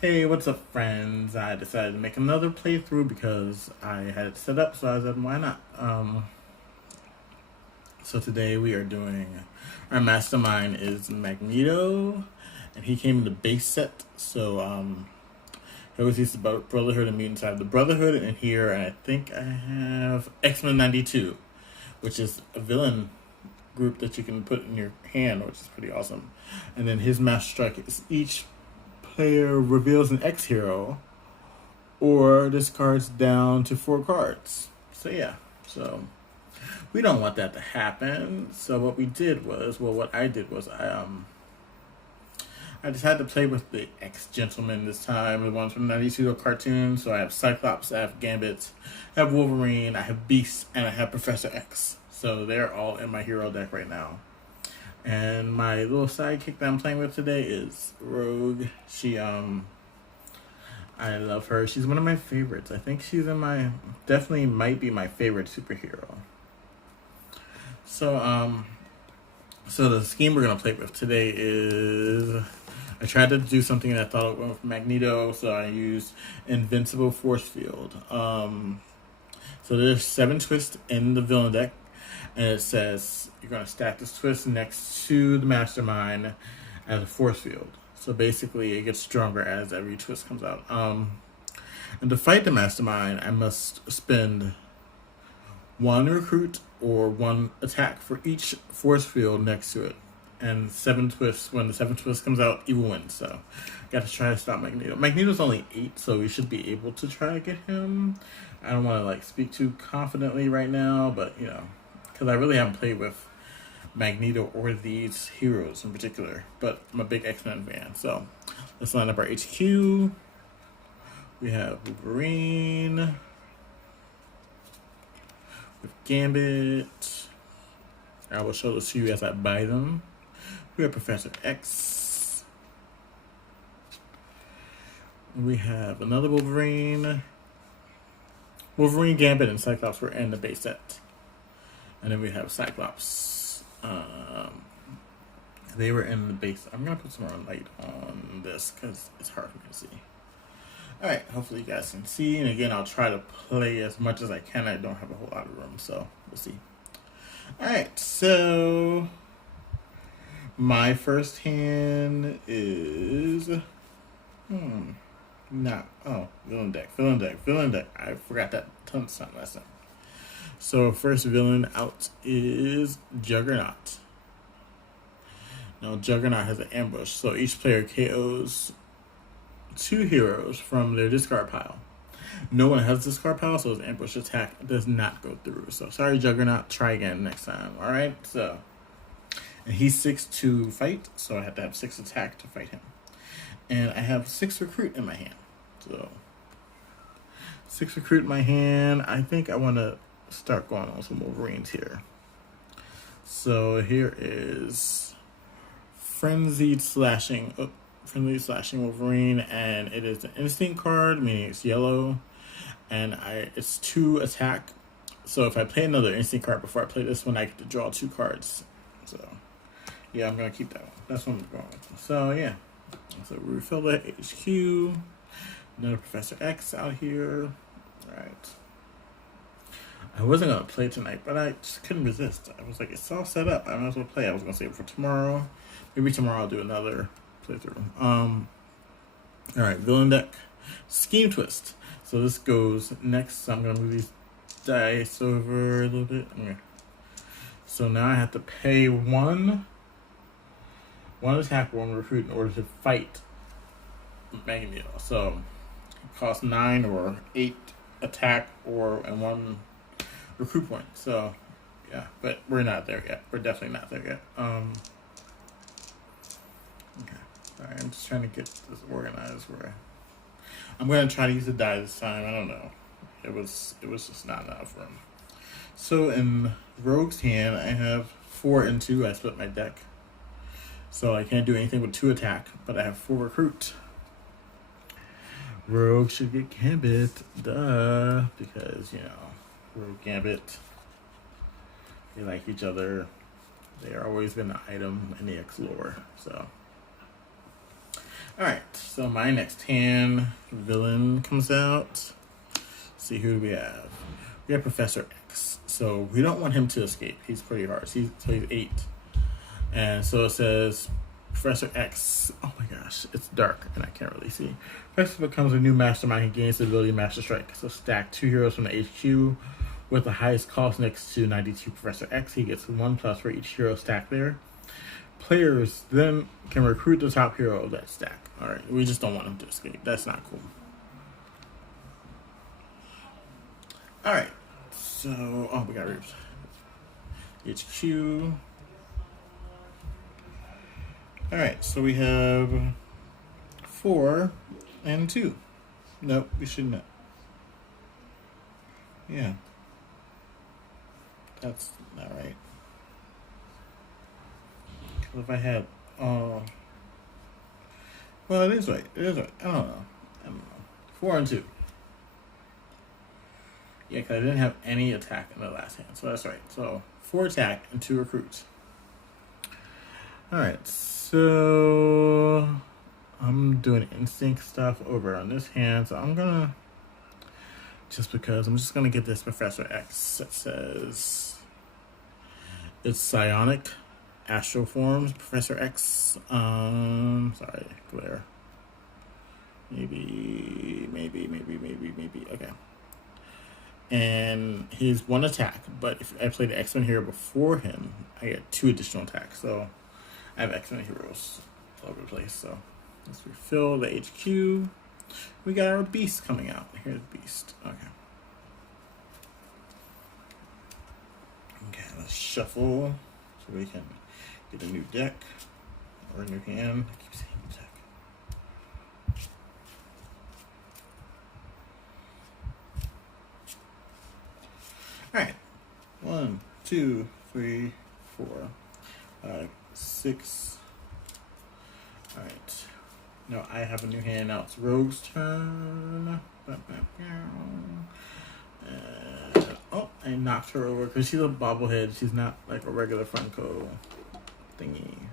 Hey, what's up, friends? I decided to make another playthrough because I had it set up, so I said, why not? So today we are doing our mastermind is Magneto, and he came in the base set. So he always used the Brotherhood and Mutants. I have the Brotherhood in here, and I think I have X-Men '92, which is a villain group that you can put in your hand, which is pretty awesome. And then his master strike is each player reveals an X hero or discards down to 4 cards. So yeah, so we don't want that to happen. So what we did was, well, what I did was I decided to play with the X Gentlemen this time, the ones from the '92 cartoon. So I have Cyclops, I have Gambit, I have Wolverine, I have Beast, and I have Professor X. So they're all in my hero deck right now. And my little sidekick that I'm playing with today is Rogue. I love her. She's one of my favorites. I think she's in my, definitely might be my favorite superhero. So, so the scheme we're gonna play with today is, I tried to do something and I thought it went with Magneto, so I used Invincible Force Field. So there's 7 twists in the villain deck, and it says you're going to stack this twist next to the mastermind as a force field. So basically, it gets stronger as every twist comes out. And to fight the mastermind, I must spend 1 recruit or 1 attack for each force field next to it. And 7 twists. When the 7th twist comes out, you will win. So, got to try to stop Magneto. Magneto's only 8, so we should be able to try to get him. I don't want to speak too confidently right now, but because I really haven't played with Magneto or these heroes in particular. But I'm a big X-Men fan, so let's line up our HQ. We have Wolverine with Gambit. I will show this to you as I buy them. We have Professor X. We have another Wolverine. Wolverine, Gambit, and Cyclops were in the base set. And then we have Cyclops. They were in the base. I'm going to put some more light on this because it's hard for me to see. Alright, hopefully you guys can see. And again, I'll try to play as much as I can. I don't have a whole lot of room, so we'll see. Alright, so my first hand is villain deck. I forgot that ton of time last time. So first villain out is Juggernaut. Now Juggernaut has an ambush, so each player KOs 2 heroes from their discard pile. No one has discard pile, so his ambush attack does not go through. So sorry Juggernaut, try again next time. Alright, so and he's 6 to fight, so I have to have 6 attack to fight him. And I have 6 recruit in my hand. So 6 recruit in my hand. I think I want to start going on some Wolverines here. So here is Frenzied Slashing Wolverine, and it is an instinct card, meaning it's yellow, and it's 2 attack. So if I play another instinct card before I play this one, I get to draw 2 cards. So yeah, I'm gonna keep that one. That's what I'm going with. So yeah, so we refill the HQ. Another Professor X out here. All right. I wasn't gonna play tonight, but I just couldn't resist. I was like, it's all set up. I might as well play. I was gonna save it for tomorrow. Maybe tomorrow I'll do another playthrough. All right, villain deck, Scheme Twist. So this goes next. So I'm gonna move these dice over a little bit. Okay. So now I have to pay one attack, 1 recruit in order to fight Magneto. So it costs 9 or 8 attack and 1 recruit point. So yeah, but we're not there yet. We're definitely not there yet. Okay. Sorry, I'm just trying to get this organized where I'm gonna try to use the die this time. I don't know. It was just not enough room. So in Rogue's hand, I have 4 and 2. I split my deck. So I can't do anything with 2 attack, but I have 4 recruit. Rogue should get Gambit, duh, because, Rogue Gambit, they like each other. They are always been an item in the X lore, so. Alright, so my next hand villain comes out. See who we have. We have Professor X. So we don't want him to escape. He's pretty hard. He's 8. And so it says Professor X. Oh my gosh, it's dark and I can't really see. Professor becomes a new mastermind. He gains the ability Master Strike. So stack 2 heroes from the HQ with the highest cost next to 92 Professor X. He gets 1+ for each hero stack there. Players then can recruit the top hero of that stack. Alright, we just don't want him to escape. That's not cool. Alright, so, oh, we got Reeves. HQ. Alright, so we have 4 and 2. Nope, we should not. Yeah. That's not right. If I had, well, it is right. It is right. I don't know. 4 and 2. Yeah, because I didn't have any attack in the last hand, so that's right. So 4 attack and 2 recruits. All right, so I'm doing instinct stuff over on this hand, so I'm gonna just gonna get this Professor X. It says it's psionic. Astral forms, Professor X. Sorry, glare. Maybe. Okay. And he's 1 attack, but if I play the X-Men hero before him, I get 2 additional attacks. So I have X-Men heroes all over the place. So let's refill the HQ. We got our Beast coming out. Here's Beast. Okay. Okay, let's shuffle so we can get a new deck or a new hand. I keep saying new deck. Alright. 1, 2, 3, 4, 5, 6. Alright. Now I have a new hand. Now it's Rogue's turn. Oh, I knocked her over because she's a bobblehead. She's not like a regular Funko thingy,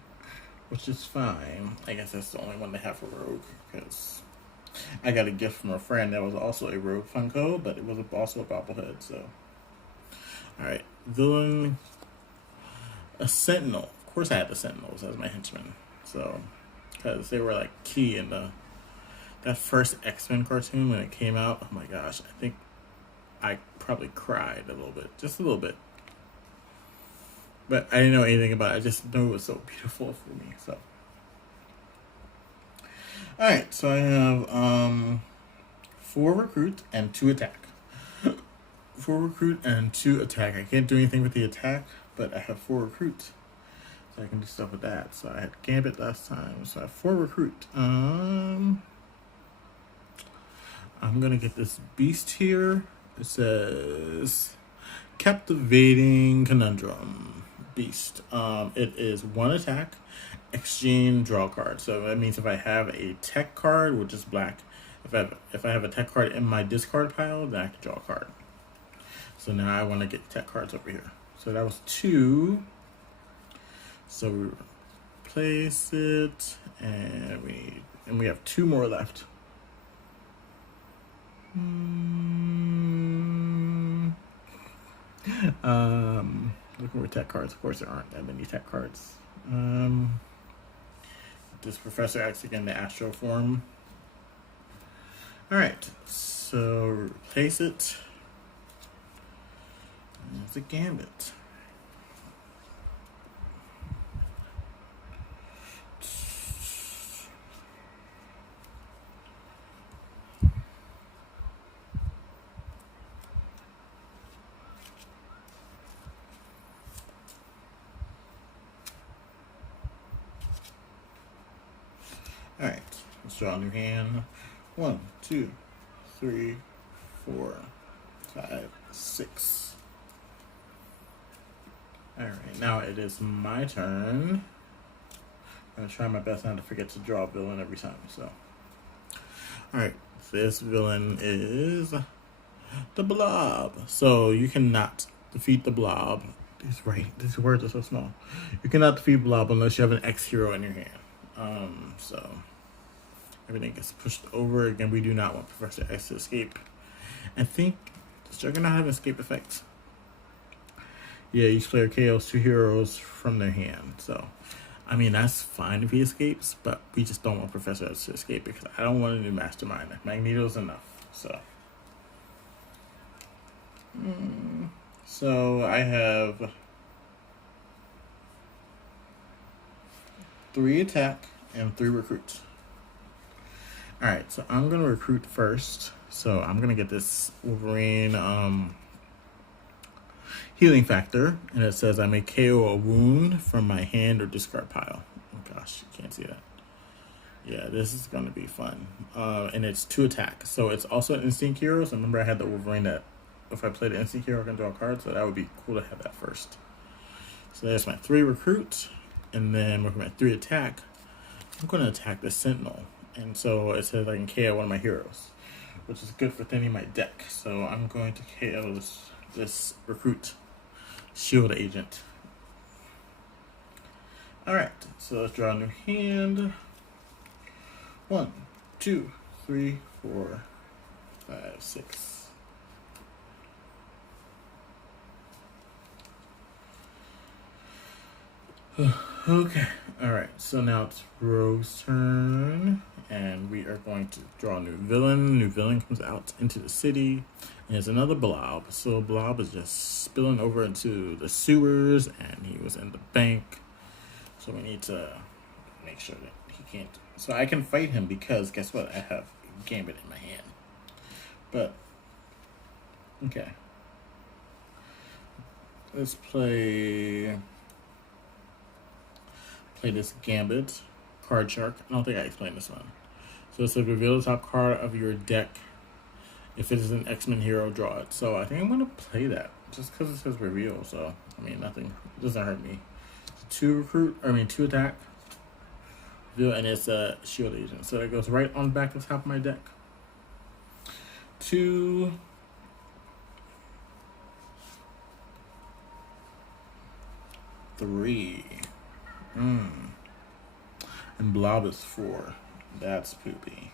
which is fine. I guess that's the only one they have for Rogue because I got a gift from a friend that was also a Rogue Funko, but it was also a bobblehead. So, all right, villain, a Sentinel. Of course, I had the Sentinels as my henchmen. So, because they were like key in that first X-Men cartoon when it came out. Oh my gosh, I think I probably cried a little bit, just a little bit. But I didn't know anything about it. I just know it was so beautiful for me. So, all right. So I have 4 recruit and 2 attack. 4 recruit and 2 attack. I can't do anything with the attack, but I have 4 recruit, so I can do stuff with that. So I had Gambit last time, so I have 4 recruit. I'm gonna get this Beast here. It says Captivating Conundrum Beast. It is 1 attack, exchange, draw card. So that means if I have a tech card, which is black, if I have a tech card in my discard pile, then I can draw a card. So now I want to get tech cards over here. So that was 2. So we replace it, and we have 2 more left. Looking for tech cards. Of course, there aren't that many tech cards. This Professor X again, the Astro form. All right, so replace it. It's a Gambit. All right, let's draw a new hand. 1, 2, 3, 4, 5, 6. All right, now it is my turn. I'm gonna try my best not to forget to draw a villain every time. So, all right, this villain is the Blob. So you cannot defeat the Blob. These words are so small. You cannot defeat Blob unless you have an X hero in your hand. So Everything gets pushed over. Again, we do not want Professor X to escape. I think, does Juggernaut have escape effects? Yeah, each player KOs 2 heroes from their hand. So, I mean, that's fine if he escapes, but we just don't want Professor X to escape because I don't want a new Mastermind. Magneto's enough. So I have 3 attack and 3 recruit. Alright, so I'm going to recruit first. So I'm going to get this Wolverine healing factor. And it says I may KO a wound from my hand or discard pile. Oh gosh, you can't see that. Yeah, this is going to be fun. And it's 2 attack. So it's also an instinct hero. So remember I had the Wolverine that if I played an instinct hero I can draw a card. So that would be cool to have that first. So there's my 3 recruit. And then with my 3 attack, I'm going to attack the Sentinel. And so it says I can KO one of my heroes, which is good for thinning my deck. So I'm going to KO this recruit shield agent. Alright, so let's draw a new hand. 1, 2, 3, 4, 5, 6. Okay, alright, so now it's Rogue's turn, and we are going to draw a new villain. New villain comes out into the city, and there's another Blob. So Blob is just spilling over into the sewers, and he was in the bank. So we need to make sure that he can't. So I can fight him because, guess what? I have Gambit in my hand. But, okay. Let's play this Gambit card shark. I don't think I explained this one. So it says reveal the top card of your deck. If it is an X-Men hero, draw it. So I think I'm gonna play that just because it says reveal. So I mean, nothing, it doesn't hurt me. 2 attack. Reveal, and it's a shield agent. So it goes right on the back of the top of my deck. 2. 3. And Blob is 4. That's poopy.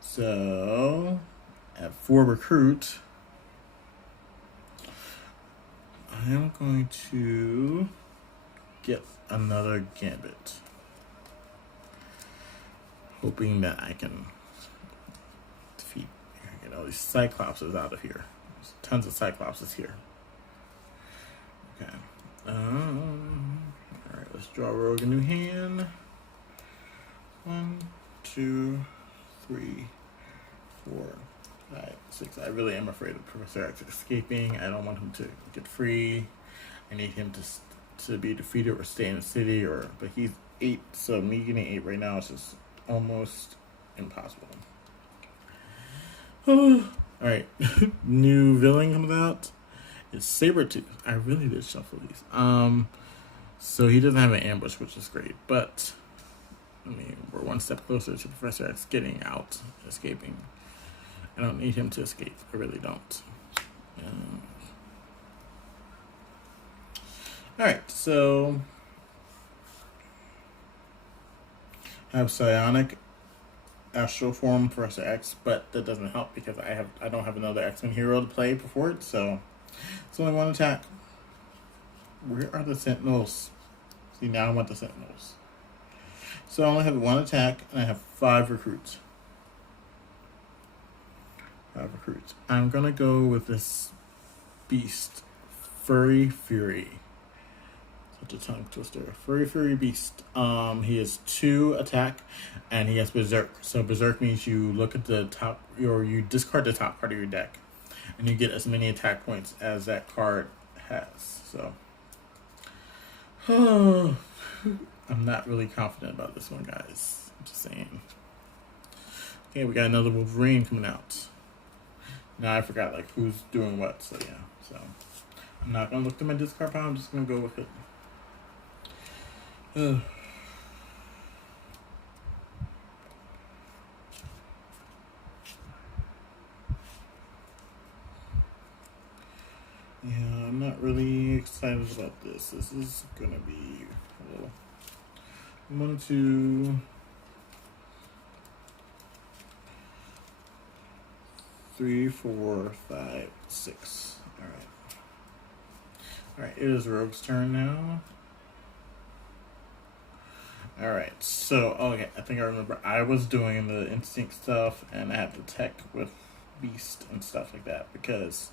So at 4 recruit, I am going to get another Gambit, hoping that I can get all these Cyclopses out of here. There's tons of Cyclopses here. Okay. Alright, let's draw Rogue a new hand. 1, 2, 3, 4, 5, 6. I really am afraid of Professor X escaping. I don't want him to get free. I need him to be defeated or stay in the city, but he's 8, so me getting 8 right now is just almost impossible. Alright, new villain comes out. It's Sabretooth. I really did shuffle these. So he doesn't have an ambush, which is great, but I mean, we're one step closer to Professor X getting out, escaping. I don't need him to escape. I really don't. Alright, so I have Psionic Astral Form Professor X, but that doesn't help because I don't have another X-Men hero to play before it, so it's only 1 attack. Where are the Sentinels? See, now I want the Sentinels. So I only have 1 attack, and I have 5 recruits. 5 recruits. I'm gonna go with this beast, Furry Fury. Such a tongue twister. Furry Fury Beast. He has 2 attack, and he has Berserk. So Berserk means you look at the top, or you discard the top card of your deck, and you get as many attack points as that card has. So, I'm not really confident about this one, guys. I'm just saying. Okay, we got another Wolverine coming out. Now I forgot like who's doing what. So yeah. So I'm not gonna look at my discard pile. I'm just gonna go with it. Yeah, I'm not really excited about this. This is gonna be a little. I'm going to 3, 4, 5, 6. Alright. Alright, it is Rogue's turn now. Alright, so, okay, I think I remember I was doing the instinct stuff, and I had the tech with Beast and stuff like that, because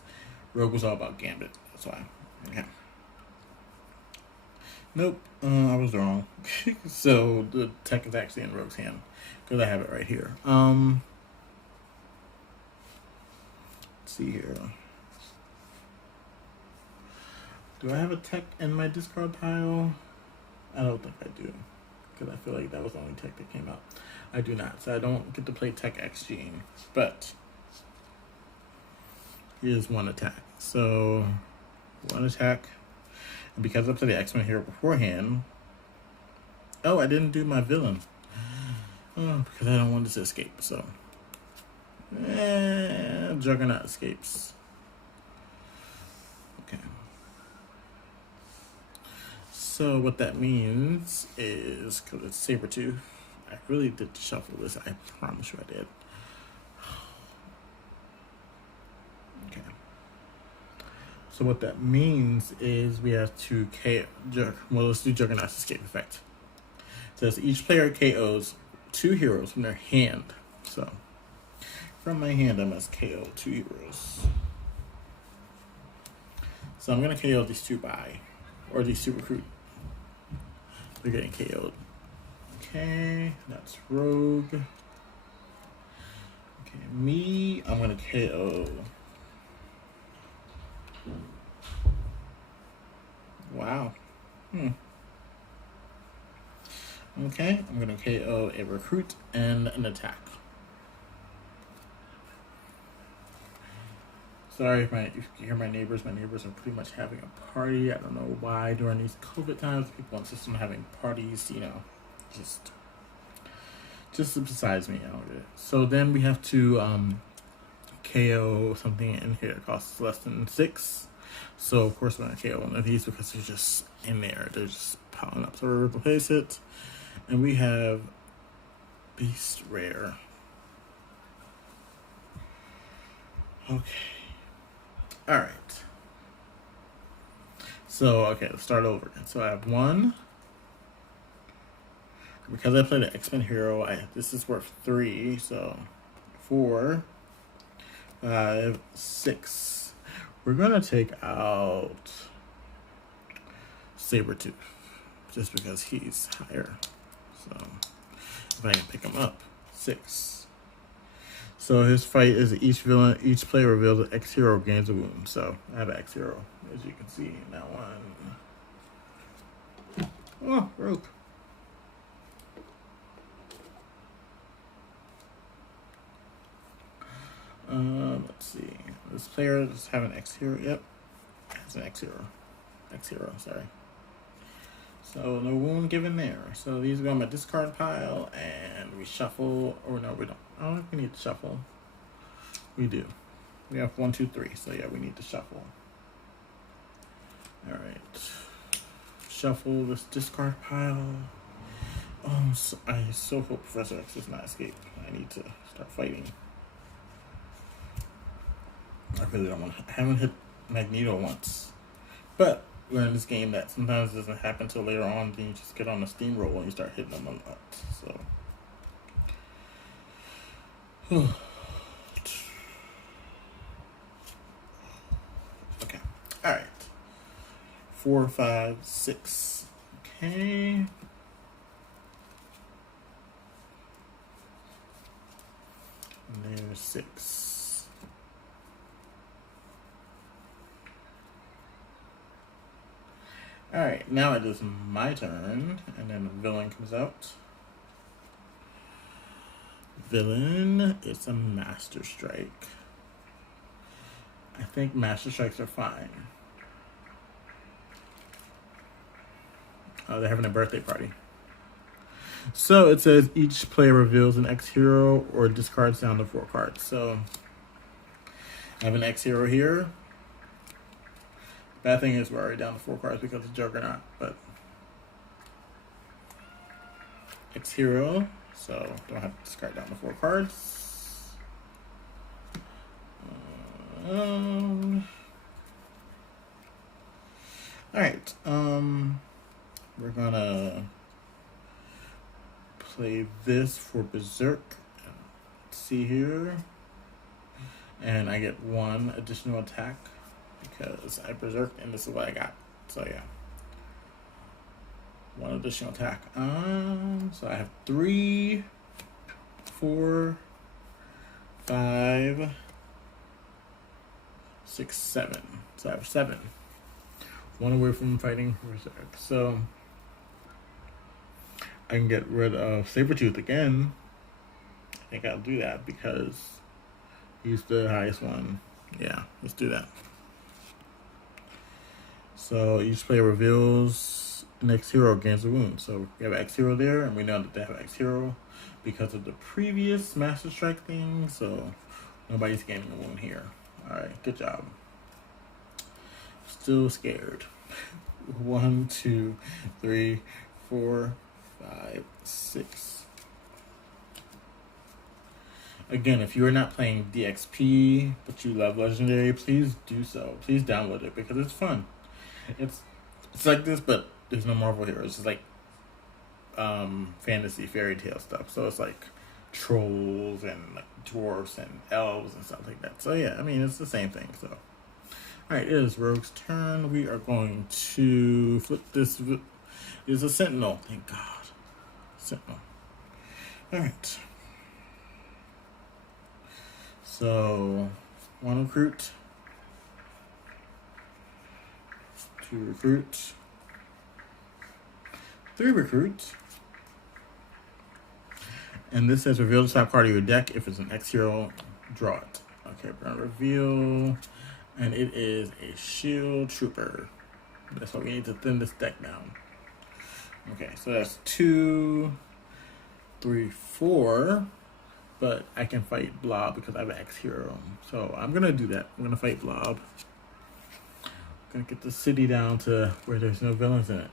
Rogue was all about Gambit, that's why. Okay. Nope, I was wrong. So, the tech is actually in Rogue's hand, because I have it right here. Let's see here. Do I have a tech in my discard pile? I don't think I do, because I feel like that was the only tech that came out. I do not, so I don't get to play Tech X Gene, but here's one attack. So, one attack, and because I played the X-Men here beforehand, oh, I didn't do my villain. Oh, because I don't want this to escape, so. Juggernaut escapes. Okay. So what that means is, because it's Sabretooth, I really did shuffle this. I promise you I did. Okay. So what that means is we have to KO. Well, let's do Juggernaut's escape effect. It says each player KOs 2 heroes from their hand. So from my hand, I must KO 2 heroes. So I'm gonna KO these 2 or these 2 recruit. They're getting KO'd. Okay, that's Rogue. Okay, me, I'm gonna KO. Wow. Okay, I'm gonna KO a recruit and an attack. Sorry if you hear my neighbors. My neighbors are pretty much having a party. I don't know why during these COVID times people insist on having parties. You know, just besides me. I don't get it. So then we have to KO something in here that costs less than 6. So of course we're gonna KO one of these because they're just in there. They're just piling up. So we'll replace it, and we have Beast Rare. Okay. All right. So, okay, let's start over again. So I have 1. Because I played an X-Men hero, this is worth 3. So 4, 5, 6. We're gonna take out Sabretooth just because he's higher. So if I can pick him up, 6. So his fight is each player reveals an X hero gains a wound. So I have an X hero, as you can see in that one. Oh, Rogue. Let's see. This player does have an X hero. Yep, it's an X hero. X hero. Sorry. So no wound given there. So these go in my discard pile, and we shuffle. Or no, we don't. I don't think we need to shuffle. We do. We have 1, 2, 3. So yeah, we need to shuffle. All right. Shuffle this discard pile. So I so hope Professor X does not escape. I need to start fighting. I really don't want to. I haven't hit Magneto once, but we're in this game that sometimes doesn't happen till later on. Then you just get on a steamroll and you start hitting them a lot. So, okay, all right. 4, 5, 6. Okay. And there's 6. Alright, now it is my turn, and then the villain comes out. Villain, it's a Master Strike. I think Master Strikes are fine. Oh, they're having a birthday party. So it says each player reveals an X hero or discards down to 4 cards. So I have an X hero here. Bad thing is we're already down to 4 cards because of Juggernaut, but X hero, so don't have to discard down to 4 cards. Alright, we're gonna play this for Berserk. Let's see here. And I get one additional attack because I berserked and this is what I got. So yeah. One additional attack. So I have 3, 4, 5, 6, 7. So I have 7. One away from fighting Berserk. So I can get rid of Sabretooth again. I think I'll do that because he's the highest one. Yeah, let's do that. So each player reveals an X hero gains a wound. So we have X hero there, and we know that they have X hero because of the previous Master Strike thing. So nobody's gaining a wound here. Alright, good job. Still scared. 1, 2, 3, 4, 5, 6. Again, if you are not playing DXP, but you love Legendary, please do so. Please download it because it's fun. It's like this, but there's no Marvel heroes. It's like fantasy fairy tale stuff. So it's like trolls and like dwarves and elves and stuff like that. So yeah, I mean it's the same thing. So alright, it is Rogue's turn. We are going to flip this. It's a Sentinel. Thank God. Sentinel. Alright. So 1 recruit. 2 recruit. 3 recruit. And this says reveal the top card of your deck. If it's an X hero, draw it. Okay, we're gonna reveal. And it is a Shield Trooper. That's why we need to thin this deck down. Okay, so that's 2, 3, 4. But I can fight Blob because I have an X hero. So I'm gonna do that. I'm gonna fight Blob. I'm gonna get the city down to where there's no villains in it.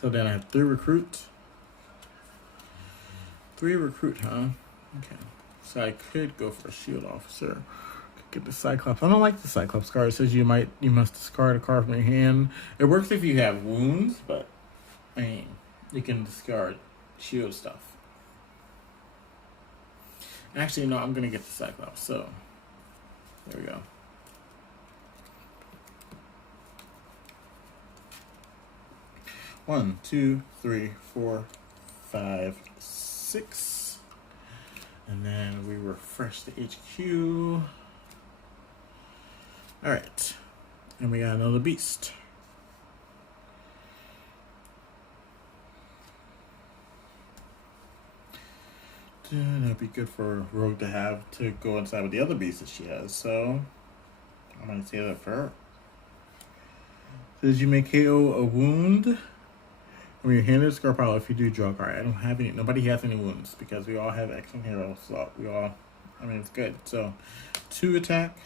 So then I have 3 recruit. 3 recruit, huh? Okay. So I could go for a shield officer. Could get the Cyclops. I don't like the Cyclops card. It says you must discard a card from your hand. It works if you have wounds, but I mean you can discard shield stuff. Actually, no, I'm gonna get the Cyclops. So there we go. One, 2, 3, 4, 5, 6. And then we refresh the HQ. Alright. And we got another beast. That'd be good for Rogue to have to go inside with the other beast that she has. So I'm gonna say that for her. Says you may KO a wound. When you're handed a scar pile, if you do, draw a card. I don't have any. Nobody has any wounds because we all have X-Men heroes. So we all. I mean, it's good. So 2 attack.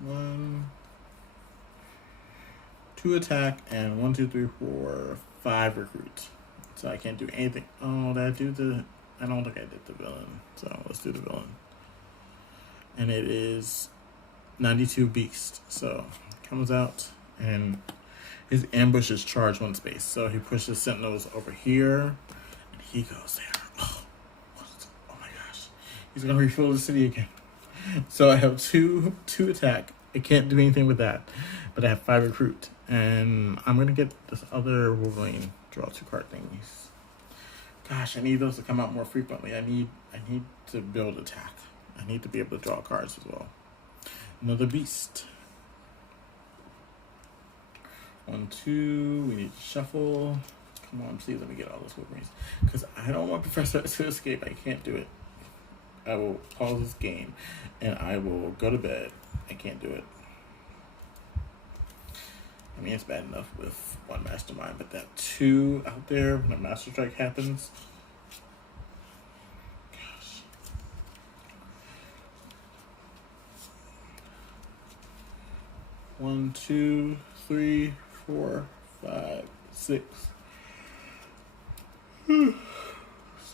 1, 2 attack, and 1, 2, 3, 4, 5 recruit. So I can't do anything. Oh, did I do the? I don't think I did the villain. So let's do the villain. And it is 92 Beast. So comes out and his ambush is charged 1 space. So he pushes Sentinels over here and he goes there. Oh my gosh. He's gonna refill the city again. So I have 2 attack. I can't do anything with that. But I have 5 recruit. And I'm gonna get this other Wolverine draw 2 card thingies. Gosh, I need those to come out more frequently. I need to build attack. I need to be able to draw cards as well. Another beast. 1, 2. We need to shuffle. Come on, please let me get all those Wolverines. Because I don't want Professor to escape. I can't do it. I will pause this game and I will go to bed. I can't do it. I mean, it's bad enough with 1 mastermind, but that 2 out there when a master strike happens. Gosh. One, 2, 3, 4, 5, 6.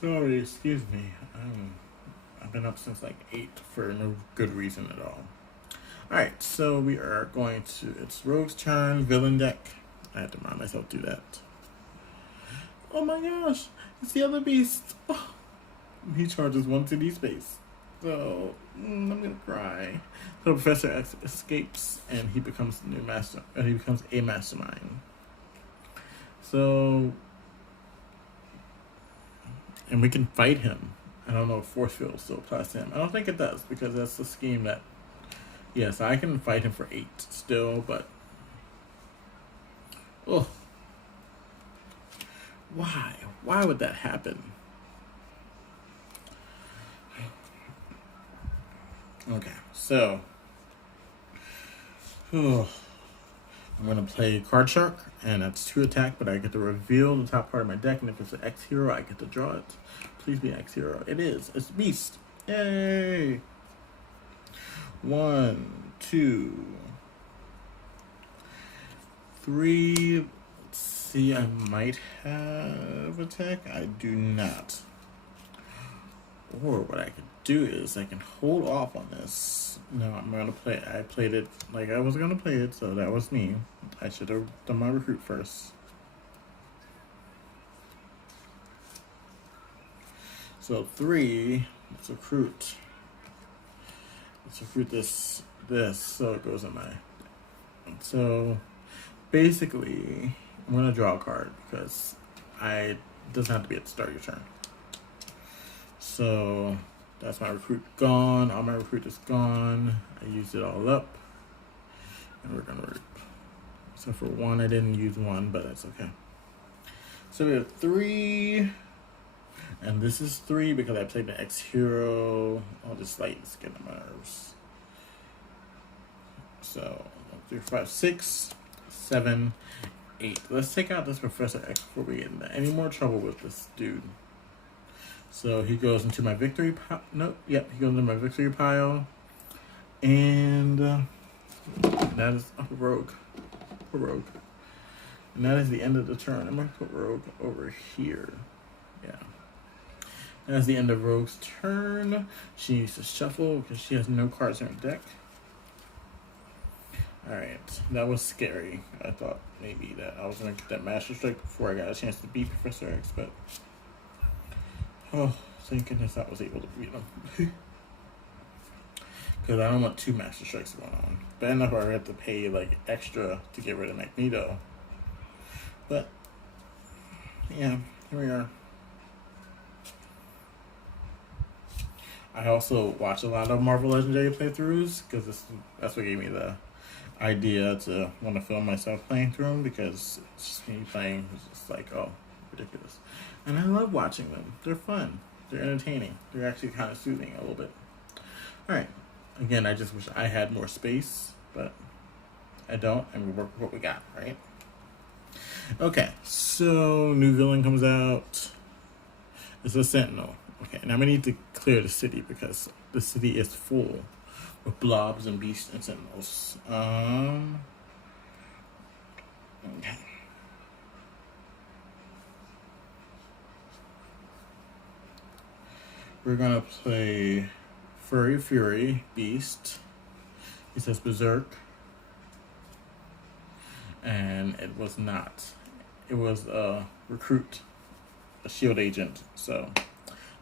Sorry, excuse me. I'm I've been up since like 8 for no good reason at all. Alright, so we are going to, it's Rogue's turn, villain deck. I had to remind myself to do that. Oh my gosh, it's the other beast. Oh, he charges 1 CD space. So, I'm gonna cry. So Professor X escapes and he becomes the new master, and he becomes a mastermind. So, and we can fight him. I don't know if force field still applies to him. I don't think it does, because that's the scheme that, yes, I can fight him for 8 still, but, oh, why? Why would that happen? Okay, so, I'm going to play Card Shark, and that's 2 attack, but I get to reveal the top part of my deck, and if it's an X hero, I get to draw it. Please be X hero. It is. It's Beast. Yay! 1, 2, 3. Let's see, I might have attack. I do not. Or what I could do is I can hold off on this. No, I'm gonna play. I played it like I was gonna play it, so that was me. I should have done my recruit first. So 3. Let's recruit. Let's recruit this. So it goes in my. So basically, I'm gonna draw a card because it doesn't have to be at the start of your turn. So that's my recruit gone. All my recruit is gone. I used it all up. And we're gonna reap. So for 1, I didn't use 1, but that's okay. So we have 3. And this is 3 because I played the X hero. I'll just slightly get on my nerves. So 1, 3, 5, 6, 7, 8. Let's take out this Professor X before we get into any more trouble with this dude. So he goes into my victory pile. Nope. Yep, he goes into my victory pile. And that is Rogue. Poor Rogue. And that is the end of the turn. I'm going to put Rogue over here. Yeah. That's the end of Rogue's turn. She needs to shuffle because she has no cards in her deck. Alright, that was scary. I thought maybe that I was going to get that Master Strike before I got a chance to beat Professor X, but oh, thank goodness I was able to beat him. Because I don't want 2 Master Strikes going on. Bad enough I had to pay like extra to get rid of Magneto. But yeah, here we are. I also watch a lot of Marvel Legendary playthroughs because that's what gave me the idea to want to film myself playing through them, because it's just me playing. It's just like, oh, ridiculous. And I love watching them. They're fun. They're entertaining. They're actually kind of soothing a little bit. Alright. Again, I just wish I had more space, but I don't, and we work with what we got, right? Okay, so new villain comes out. It's a Sentinel. Okay, now we need to clear the city because the city is full with blobs and beasts and sentinels. Okay. We're gonna play Furry Fury Beast. He says Berserk. And it was not. It was a recruit, a shield agent, so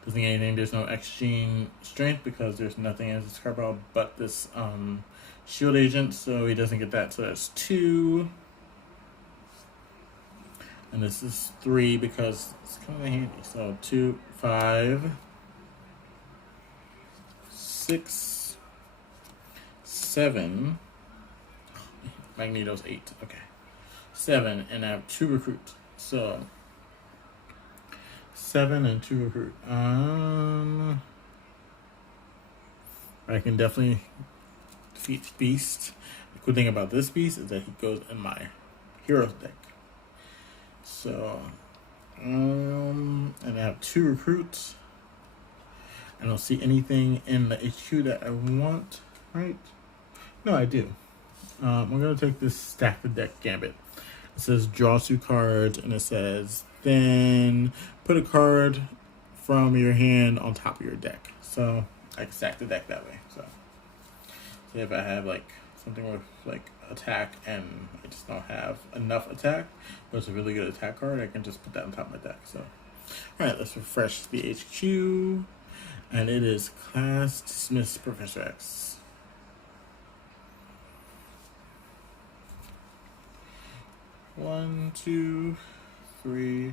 doesn't get anything. There's no exchange strength because there's nothing in this card pile but this shield agent, so he doesn't get that. So that's 2. And this is 3 because it's kind of handy. So 2, 5, 6, 7. Magneto's 8. Okay. 7, and I have 2 recruit. So 7 and 2 recruit. I can definitely defeat Beast. The cool thing about this Beast is that he goes in my Heroes deck. So, and I have 2 recruits. I don't see anything in the HQ that I want, right? No, I do. I'm going to take this stack the deck Gambit. It says draw 2 cards, and it says then put a card from your hand on top of your deck. So I can stack the deck that way. So if I have like something with like attack and I just don't have enough attack, but it's a really good attack card, I can just put that on top of my deck. So alright, let's refresh the HQ. And it is class dismissed Professor X. One, two, three,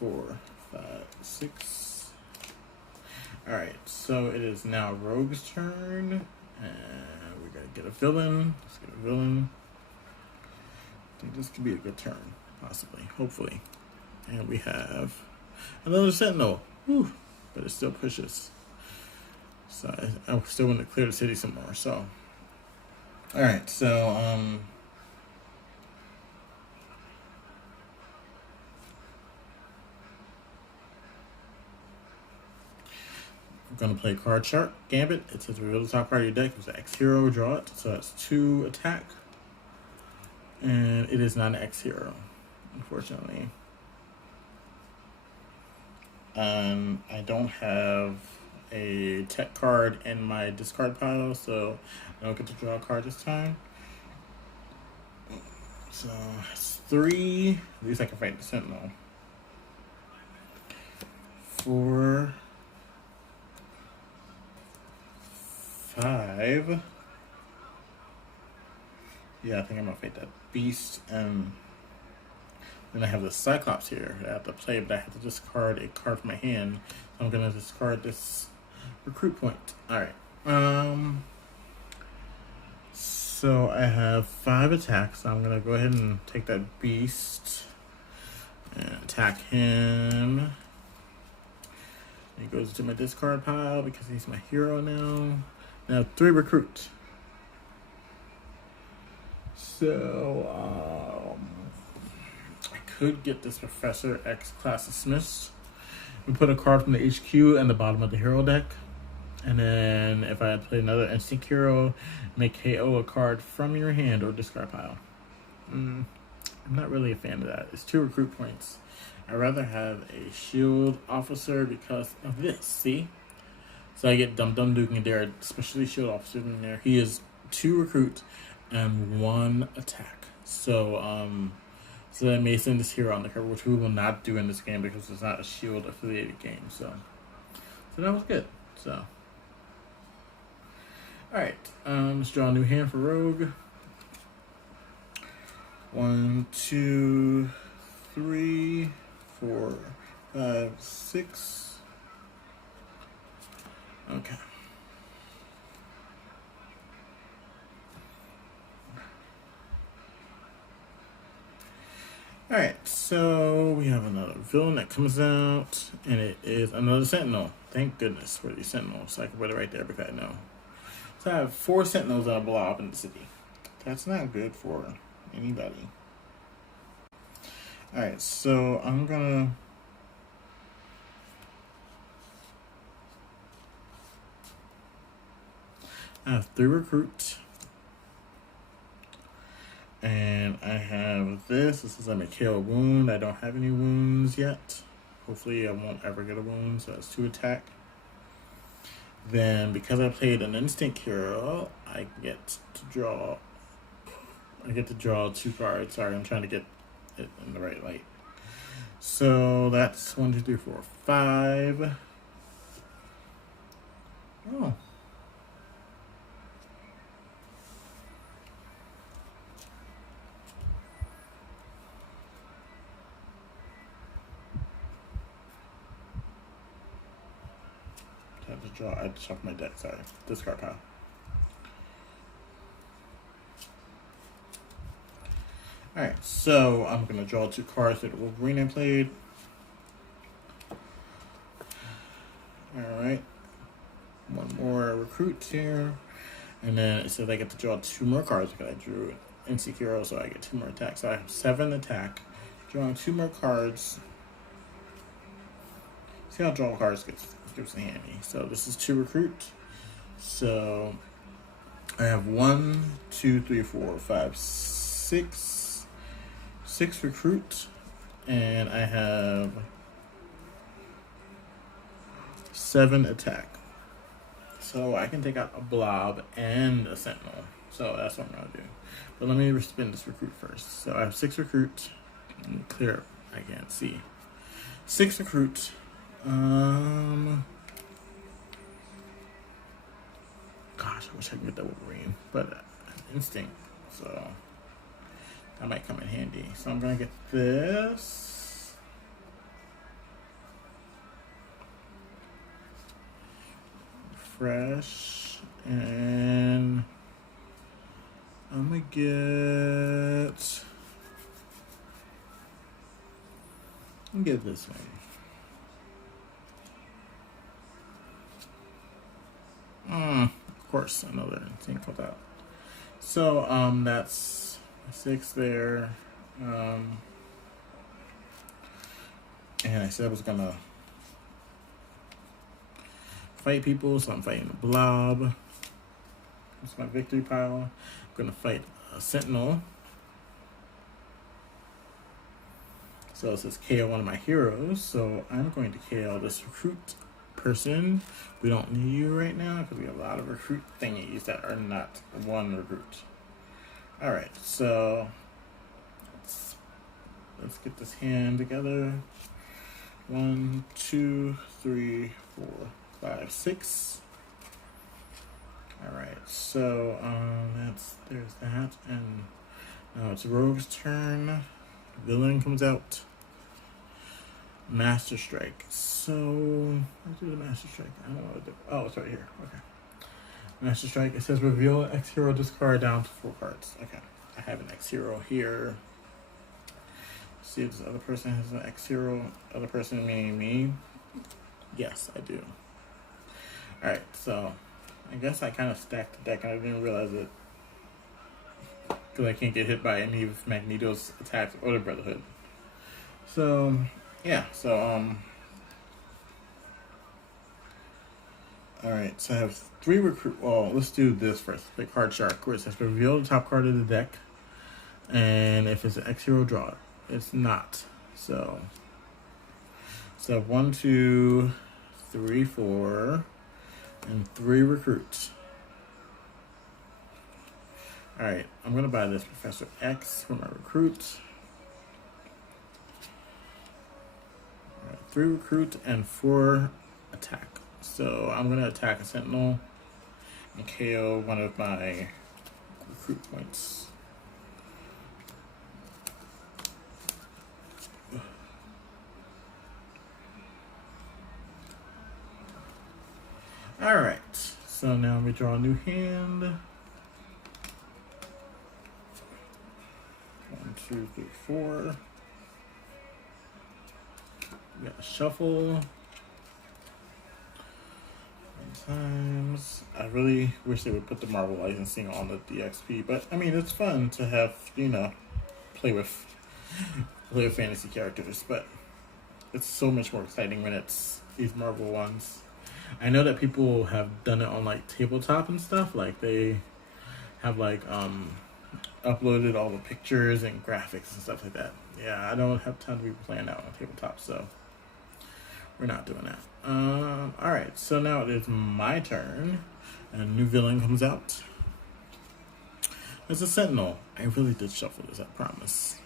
4, 5, 6. Alright, so it is now Rogue's turn. And we're going to get a villain. Let's get a villain. I think this could be a good turn, possibly, hopefully. And we have another Sentinel. Whew, but it still pushes. So I still want to clear the city some more. So, alright, so, I'm going to play card shark Gambit. It says reveal the top card of your deck. It's an X hero, draw it. So that's 2 attack. And it is not an X hero, unfortunately. I don't have a tech card in my discard pile, so I don't get to draw a card this time. So it's 3. At least I can fight the Sentinel. 4, 5. Yeah, I think I'm gonna fight that beast, and then I have the Cyclops here that I have to play, but I have to discard a card from my hand. So I'm gonna discard this recruit point. Alright. So I have 5 attacks. So I'm gonna go ahead and take that beast and attack him. He goes to my discard pile because he's my hero now. Now 3 recruit. So I could get this Professor X class dismissed. We put a card from the HQ in the bottom of the hero deck. And then if I play another instant hero, make KO a card from your hand or discard pile. I'm not really a fan of that. It's 2 recruit points. I'd rather have a shield officer because of this, see? So I get Dum Dum Duke and there, especially shield officer in there. He is 2 recruit and 1 attack. So so I may send this hero on the cover, which we will not do in this game because it's not a shield affiliated game. So that was good. So alright, let's draw a new hand for Rogue. 1, 2, 3, 4, 5, 6. Okay. Alright, so we have another villain that comes out, and it is another Sentinel. Thank goodness for these Sentinels, so I can put it right there because I know. So I have 4 Sentinels that blow up in the city. That's not good for anybody. Alright, so I'm gonna I have 3 recruits. And I have this. This is a kill a wound. I don't have any wounds yet. Hopefully I won't ever get a wound, so that's 2 attack. Then because I played an instant hero, I get to draw 2 cards. Sorry, I'm trying to get it in the right light. So that's 1, 2, 3, 4, 5. Oh. I just shuffled my deck, sorry. Discard pile. Alright, so I'm going to draw 2 cards that Wolverine I played. Alright. 1 more recruit here. And then it says I get to draw 2 more cards because I drew an instant hero, so I get 2 more attacks. So I have 7 attack. Drawing 2 more cards. See how drawing cards gives me handy. So this is 2 recruit. So I have 1, 2, 3, 4, 5, 6 recruit, and I have 7 attack. So I can take out a blob and a sentinel. So that's what I'm gonna do. But let me spin this recruit first. So I have 6 recruit. Let me clear up. I can't see. 6 recruit. Gosh, I wish I could get that Wolverine, but instinct. So that might come in handy. So I'm gonna get this. Fresh, and I'm gonna get this one. Of course, another thing called out. So that's 6 there. And I said I was gonna fight people, so I'm fighting a blob. It's my victory pile. I'm gonna fight a sentinel. So it says KO one of my heroes. So I'm going to KO this recruit person. We don't need you right now because we have a lot of recruit thingies that are not one recruit. Alright, so let's get this hand together. 1, 2, 3, 4, 5, 6. Alright, so there's that, and now it's Rogue's turn. Villain comes out. Master Strike. So let's do the Master Strike. I don't know what to do. Oh, it's right here. Okay. Master Strike. It says reveal an X hero discard down to 4 cards. Okay. I have an X hero here. See if this other person has an X hero. Other person meaning me. Yes, I do. Alright, so I guess I kind of stacked the deck and I didn't realize it. Because I can't get hit by any of Magneto's attacks or the Brotherhood. So, yeah, so, alright, so I have 3 recruit. Well, let's do this first. The card shark, where it says reveal the top card of the deck. And if it's an X hero, draw it. It's not. So 1, 2, 3, 4, and 3 recruits. Alright, I'm going to buy this Professor X for my recruit. Alright, 3 recruit and 4 attack. So I'm going to attack a Sentinel and KO one of my recruit points. Alright, so now we draw a new hand. 1, 2, 3, 4. We got a shuffle. Sometimes I really wish they would put the Marvel licensing on the DXP, but I mean it's fun to have, you know, play with fantasy characters, but it's so much more exciting when it's these Marvel ones. I know that people have done it on like tabletop and stuff, like they have like uploaded all the pictures and graphics and stuff like that. Yeah, I don't have time to be playing that on tabletop, so we're not doing that. Alright, so now it is my turn. A new villain comes out. It's a Sentinel. I really did shuffle this, I promise.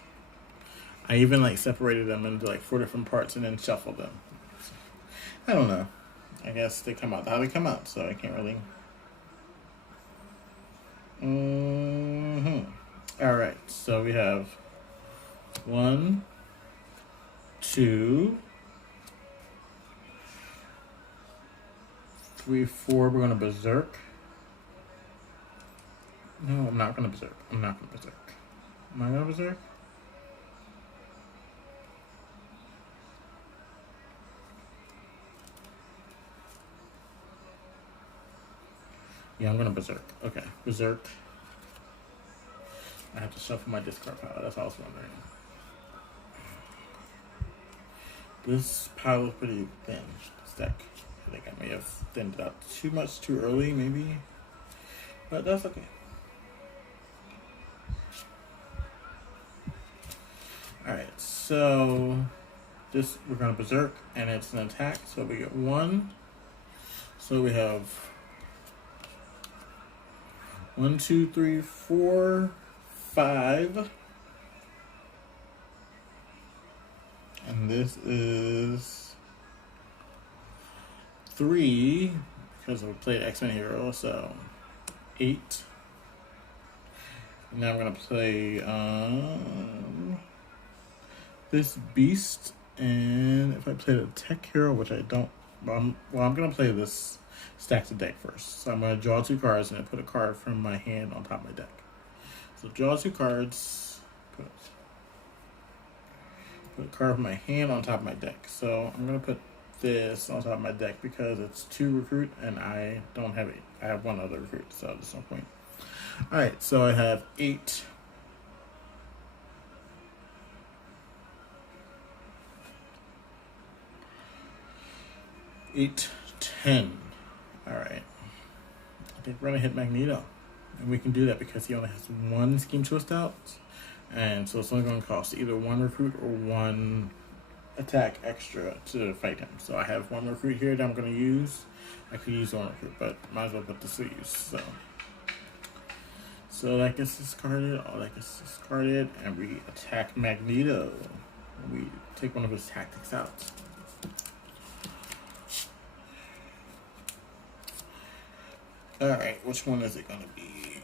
I even like separated them into like 4 different parts and then shuffled them. I don't know. I guess they come out how they come out, so I can't really. Alright, so we have 1, 2, 3, 4. We're gonna berserk. No, I'm not gonna berserk. I'm not gonna berserk. Am I gonna berserk? Yeah, I'm gonna berserk. Okay, berserk. I have to shuffle my discard pile. That's all I was wondering. This pile is pretty thin. This deck. I think I may have thinned it out too much too early, maybe. But that's okay. Alright, so this we're gonna berserk and it's an attack, so we get 1. So we have 1, 2, 3, 4, 5. And this is 3 because I played X-Men Hero, so 8. Now I'm gonna play this Beast, and if I play the Tech Hero, which I don't, I'm gonna play this stack the deck first. So I'm gonna draw 2 cards and then put a card from my hand on top of my deck. So draw 2 cards, put a card from my hand on top of my deck. So I'm gonna put this on top of my deck because it's 2 recruit and I don't have 8. I have 1 other recruit, so there's no point. Alright, so I have 8. Eight, 10. Alright. I think we're gonna hit Magneto. And we can do that because he only has 1 Scheme Twist out. And so it's only gonna cost either 1 recruit or 1 attack extra to fight him. So I have 1 recruit here that I'm gonna use. I could use 1 recruit, but might as well put this to use. So that gets discarded, all that gets discarded, and we attack Magneto. We take one of his tactics out. Alright, which one is it gonna be?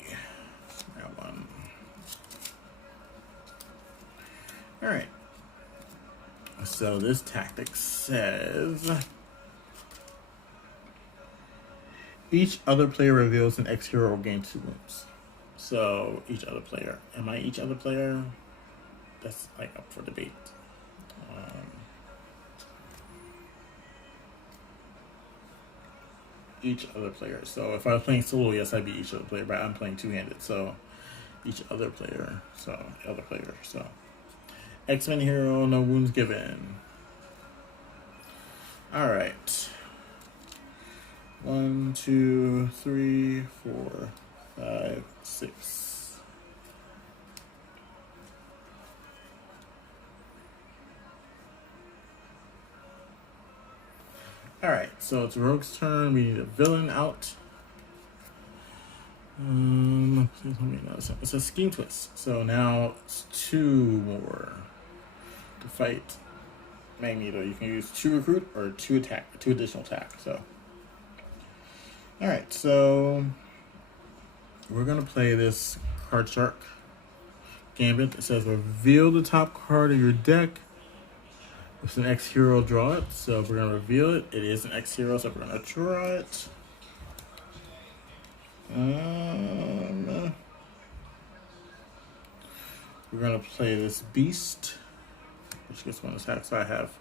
That one. Alright. So this tactic says each other player reveals an X hero will gain 2 wounds. So each other player. Am I each other player? That's like up for debate. Each other player. So if I was playing solo, yes, I'd be each other player, but I'm playing 2-handed, so each other player. So other player. So X-Men hero, no wounds given. Alright. 1, 2, 3, 4, 5, 6. Alright, so it's Rogue's turn. We need a villain out. It's a Scheme Twist. So now it's 2 more to fight Magneto. You can use 2 recruit or 2 attack, 2 additional attack. So, alright, so we're gonna play this card shark Gambit. It says reveal the top card of your deck. It's an X hero, draw it. So we're gonna reveal it. It is an X hero, so we're gonna draw it. We're gonna play this Beast, which gets 1 attack. So I have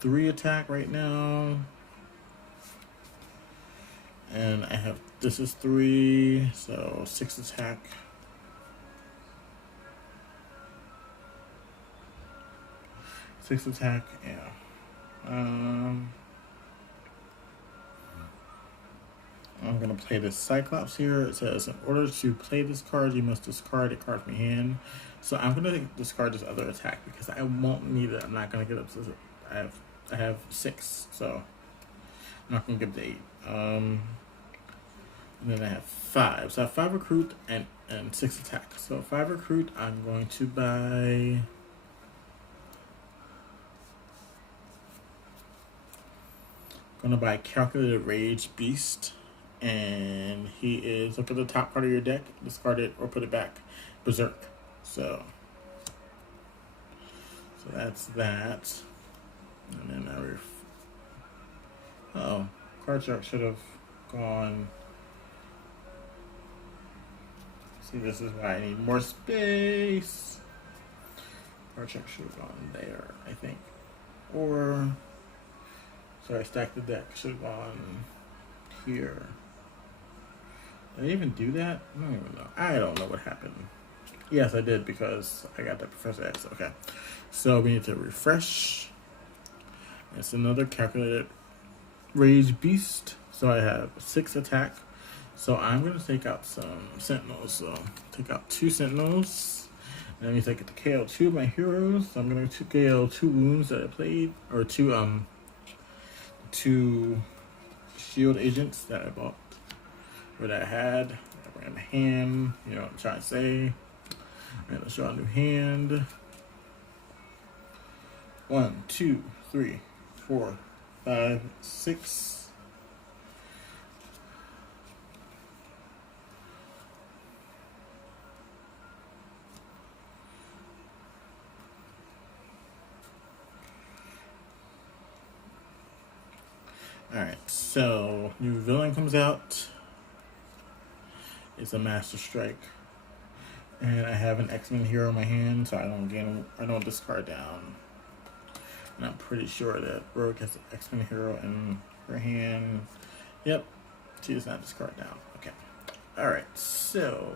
3 attack right now, and I have this is 3, so 6 attack. 6 attack, yeah. I'm gonna play this Cyclops here. It says, in order to play this card, you must discard a card from your hand. So I'm gonna discard this other attack because I won't need it. I'm not gonna get up to I have 6, so I'm not gonna give it 8. And then I have 5. So I have 5 recruit and 6 attack. So 5 recruit, I'm going to buy Calculated Rage Beast, and he is, look at the top part of your deck, discard it or put it back, Berserk. So that's that. And then card shark should have gone. See, this is why I need more space. Card shark should have gone there, I think, or. Sorry, stack the deck. Should have gone here. Did I even do that? I don't even know. I don't know what happened. Yes, I did because I got that Professor X. Okay. So we need to refresh. It's another Calculated Rage Beast. So I have 6 attack. So I'm going to take out some Sentinels. So take out 2 Sentinels. And that means I get to KO 2 of my heroes. So I'm going to KO 2 wounds that I played. Or 2 shield agents that I bought, or that I had. I bring up a hand. You know what I'm trying to say. Alright, let's draw a new hand. 1, 2, 3, 4, 5, 6. Alright, so new villain comes out. It's a Master Strike. And I have an X-Men hero in my hand, so I don't discard down. And I'm pretty sure that Rogue has an X-Men hero in her hand. Yep, she does not discard down. Okay. Alright, so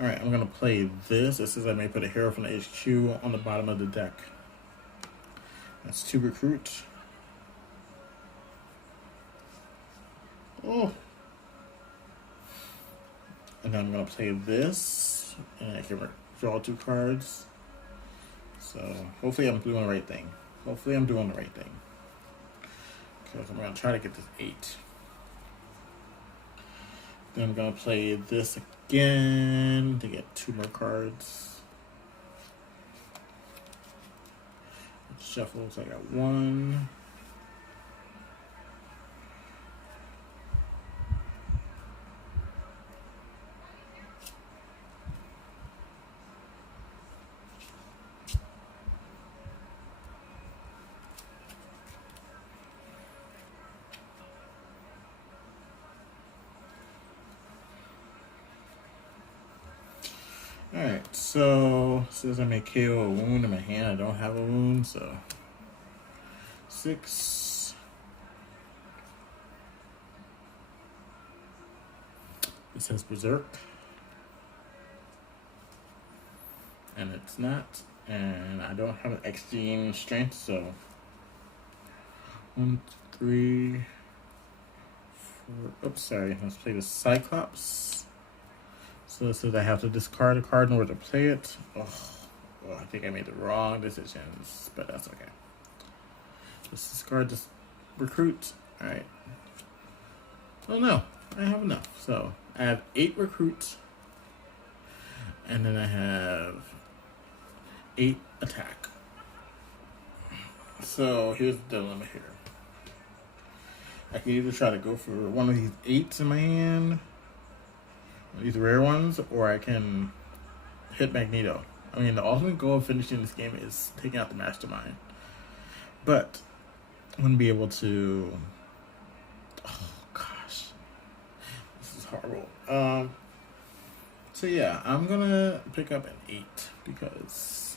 alright, I'm gonna play this. It says I may put a hero from the HQ on the bottom of the deck. That's 2 recruit. Oh. And then I'm gonna play this, and I can draw 2 cards. So hopefully I'm doing the right thing. Hopefully I'm doing the right thing. Because I'm gonna try to get this 8. Then I'm gonna play this again to get 2 more cards. Shuffle, so I got 1. Alright, so it says I may KO a wound in my hand. I don't have a wound, so 6. It says Berserk. And it's not. And I don't have an XG in strength, so 1, 3, 4. Oops, sorry. Let's play the Cyclops. So it says I have to discard a card in order to play it. Oh, I think I made the wrong decisions, but that's okay. Let's discard this recruit. Alright. Oh no, I have enough. So I have 8 recruits. And then I have 8 attack. So here's the dilemma here. I can either try to go for one of these 8s in my hand, these rare ones, or I can hit Magneto. I mean, the ultimate goal of finishing this game is taking out the Mastermind. But I wouldn't be able to. Oh gosh, this is horrible. So yeah, I'm gonna pick up an 8 because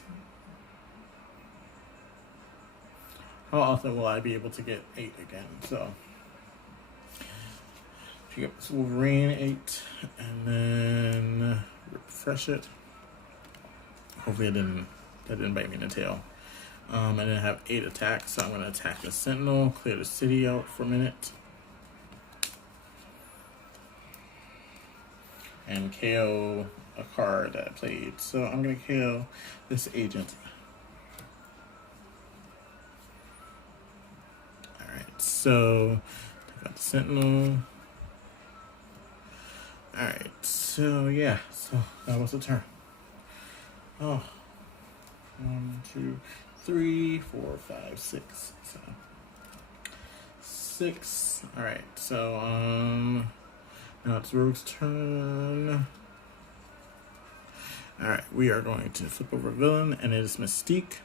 how often will I be able to get 8 again? So pick up this Wolverine 8 and then refresh it. Hopefully that didn't bite me in the tail. And then I have 8 attacks, so I'm going to attack the Sentinel, clear the city out for a minute, and KO a card that I played. So I'm going to KO this agent. Alright, so take out the Sentinel. Alright, so yeah, so that was the turn. Oh, 1, 2, 3, 4, 5, 6. So 6. Alright, so now it's Rogue's turn. Alright, we are going to flip over a villain, and it is Mystique.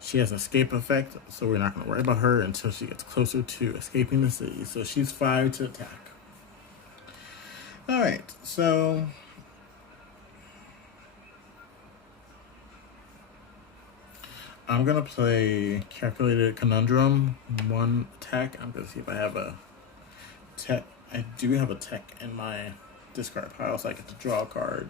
She has an escape effect, so we're not going to worry about her until she gets closer to escaping the city. So she's 5 to attack. Alright, so I'm going to play Calculated Conundrum, 1 attack. I'm going to see if I have a tech. I do have a tech in my discard pile, so I get to draw a card.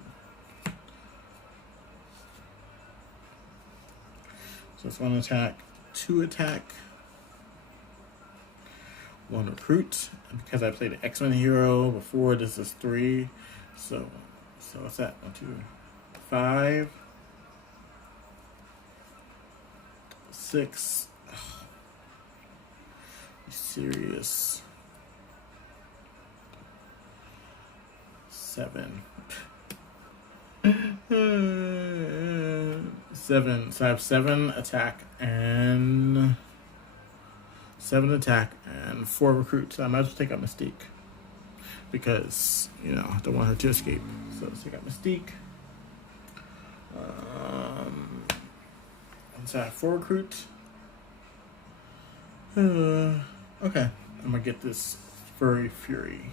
So it's 1 attack, 2 attack, 1 recruit. And because I played an X-Men hero before, this is 3. So what's that? 1, 2, 5. 6. Ugh. Be serious. 7. 7. So I have 7 attack and 4 recruits. I might as well take out Mystique because I don't want her to escape. So let's take out Mystique. So I have 4 recruits. Okay, I'm gonna get this Furry Fury.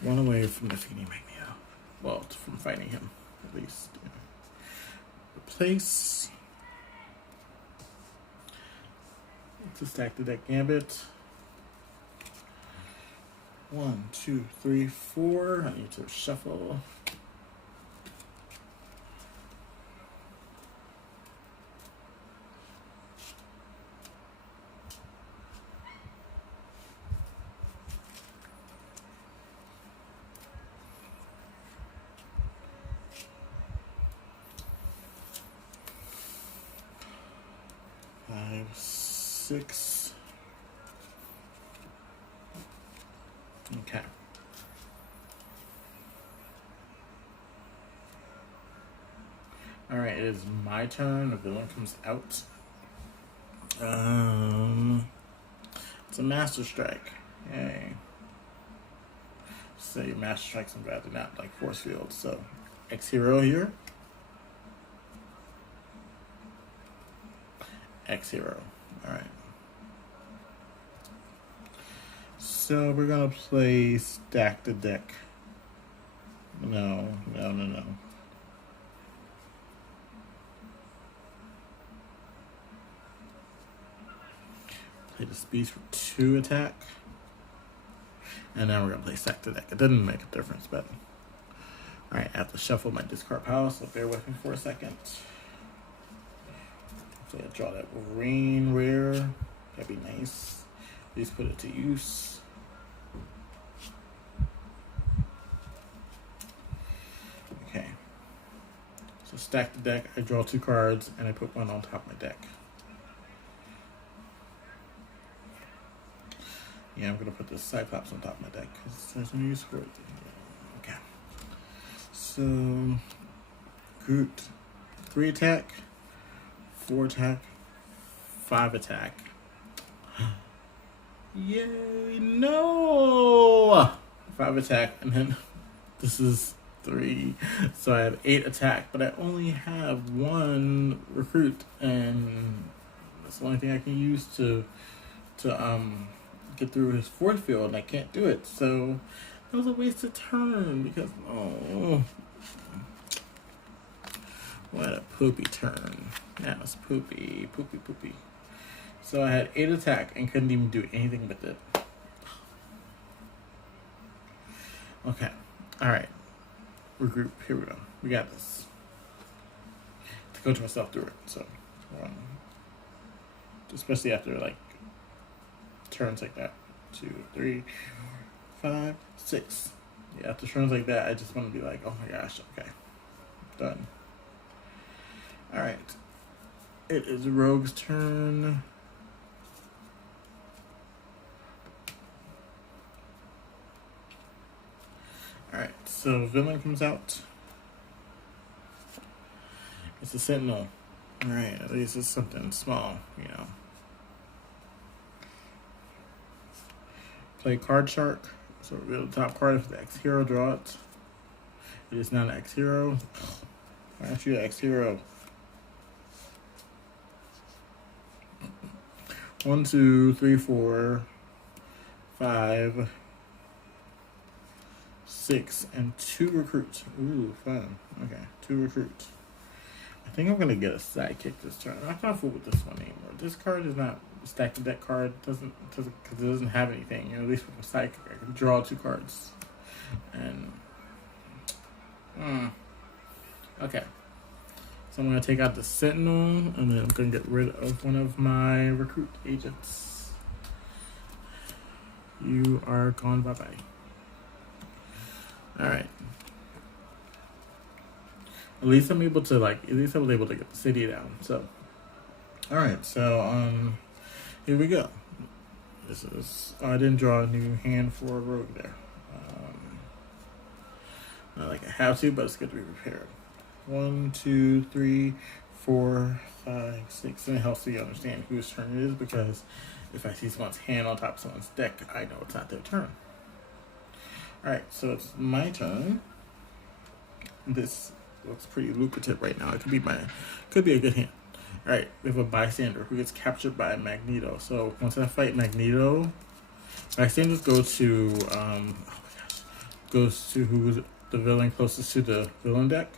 One away from defeating Magneto. Well, from fighting him, at least. Replace. Let's stack the deck Gambit. 1, 2, 3, 4. I need to shuffle. Five, 6. Okay. Alright, it is my turn. The villain comes out. It's a Master Strike. Yay. So your Master Strikes, I'm glad they're not like Force Field. So, X Hero here. X Hero. Alright. So we're gonna play Stack the Deck. No. Play the Beast for 2 attack. And now we're gonna play Stack the Deck. It doesn't make a difference, but alright, I have to shuffle my discard pile, so bear with me for a second. So I draw that Wolverine rare. That'd be nice. At least put it to use. Okay. So stack the deck. I draw 2 cards and I put 1 on top of my deck. Yeah, I'm gonna put the Cyclops on top of my deck because there's no use for it. Okay. So Groot, 3 attack. 4 attack, 5 attack. Yay, no! 5 attack, and then this is 3. So I have 8 attack, but I only have 1 recruit, and that's the only thing I can use to get through his force field, and I can't do it. So that was a wasted turn because what a poopy turn. That was poopy. So I had 8 attack and couldn't even do anything with it. Okay. Alright. Regroup. Here we go. We got this. To coach myself through it. So, especially after, like, turns like that. 2, 3, 4, 5, 6. Yeah, after turns like that, I just want to be like, oh my gosh, okay. Done. Alright. It is Rogue's turn. Alright, so villain comes out. It's a Sentinel. Alright, at least it's something small, Play Card Shark. So reveal the top card of the X Hero, draw it. It is not an X Hero. Why aren't you an X Hero? 1, 2, 3, 4, 5, 6, and 2 recruits. Ooh, fun. Okay, 2 recruits. I think I'm gonna get a sidekick this turn. I can't fool with this one anymore. This card is not stack the deck card. Because it doesn't have anything. At least with a sidekick, I can draw 2 cards. And okay. So I'm going to take out the Sentinel, and then I'm going to get rid of one of my recruit agents. You are gone, bye-bye. Alright. At least I'm able to at least I was able to get the city down. So, all right. So here we go. This is I didn't draw a new hand for a rogue there. Not like I have to, but it's good to be prepared. 1, 2, 3, 4, 5, 6, and it helps you understand whose turn it is because if I see someone's hand on top of someone's deck, I know it's not their turn. Alright, so it's my turn. This looks pretty lucrative right now. It could be a good hand. Alright, we have a bystander who gets captured by Magneto. So once I fight Magneto, bystanders goes to who's the villain closest to the villain deck.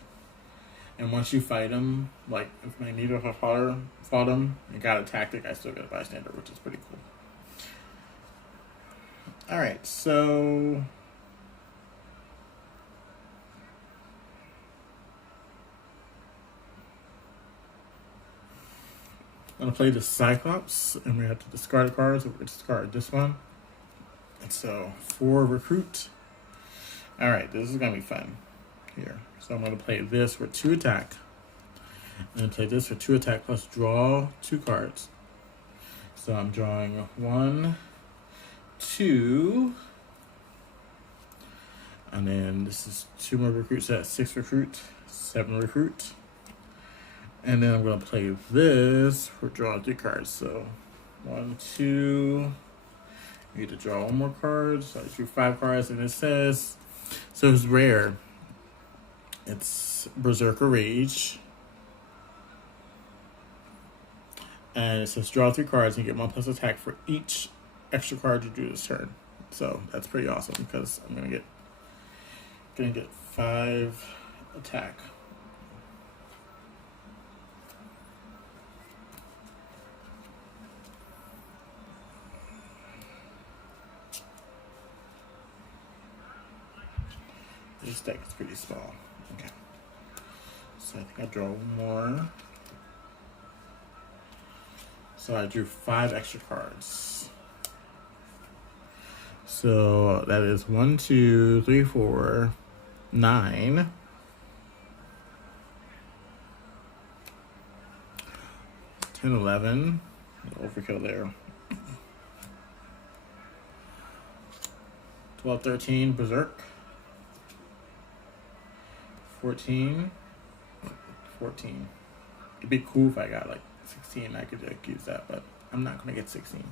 And once you fight him, like if Magneto fought him and got a tactic, I still get a bystander, which is pretty cool. Alright, so I'm going to play the Cyclops, and we have to discard a card, so we're going to discard this one. And so, 4 recruit. Alright, this is going to be fun here. So I'm going to play this for 2 attack. I'm going to play this for 2 attack plus draw 2 cards. So I'm drawing 1, 2, and then this is 2 more recruits, so that's 6 recruit, 7 recruit. And then I'm going to play this for draw 3 cards. So 1, 2, I need to draw 1 more card. So I drew 5 cards, and it says, so it's rare. It's Berserker Rage. And it says draw 3 cards and you get 1+ attack for each extra card you do this turn. So that's pretty awesome because I'm gonna get 5 attack. This deck is pretty small. Okay. So I think I draw 1 more. So I drew 5 extra cards. So that is 1, 2, 3, 4, 9. 10, 11. Overkill there. 12, 13, Berserk. 14. It'd be cool if I got like 16. I could use that, but I'm not gonna get 16.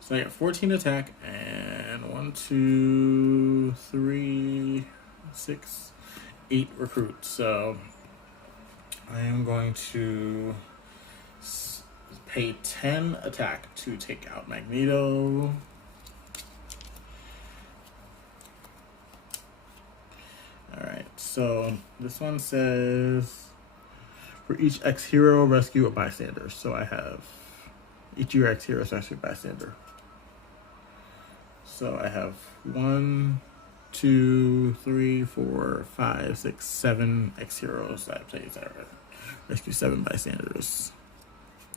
So I got 14 attack and 1, 2, 3, 6, 8 recruit. So I am going to pay 10 attack to take out Magneto. Alright, so this one says for each X hero, rescue a bystander. So I have each of your X heroes rescue a bystander. So I have 1, 2, 3, 4, 5, 6, 7 X heroes that I played that rescue 7 bystanders.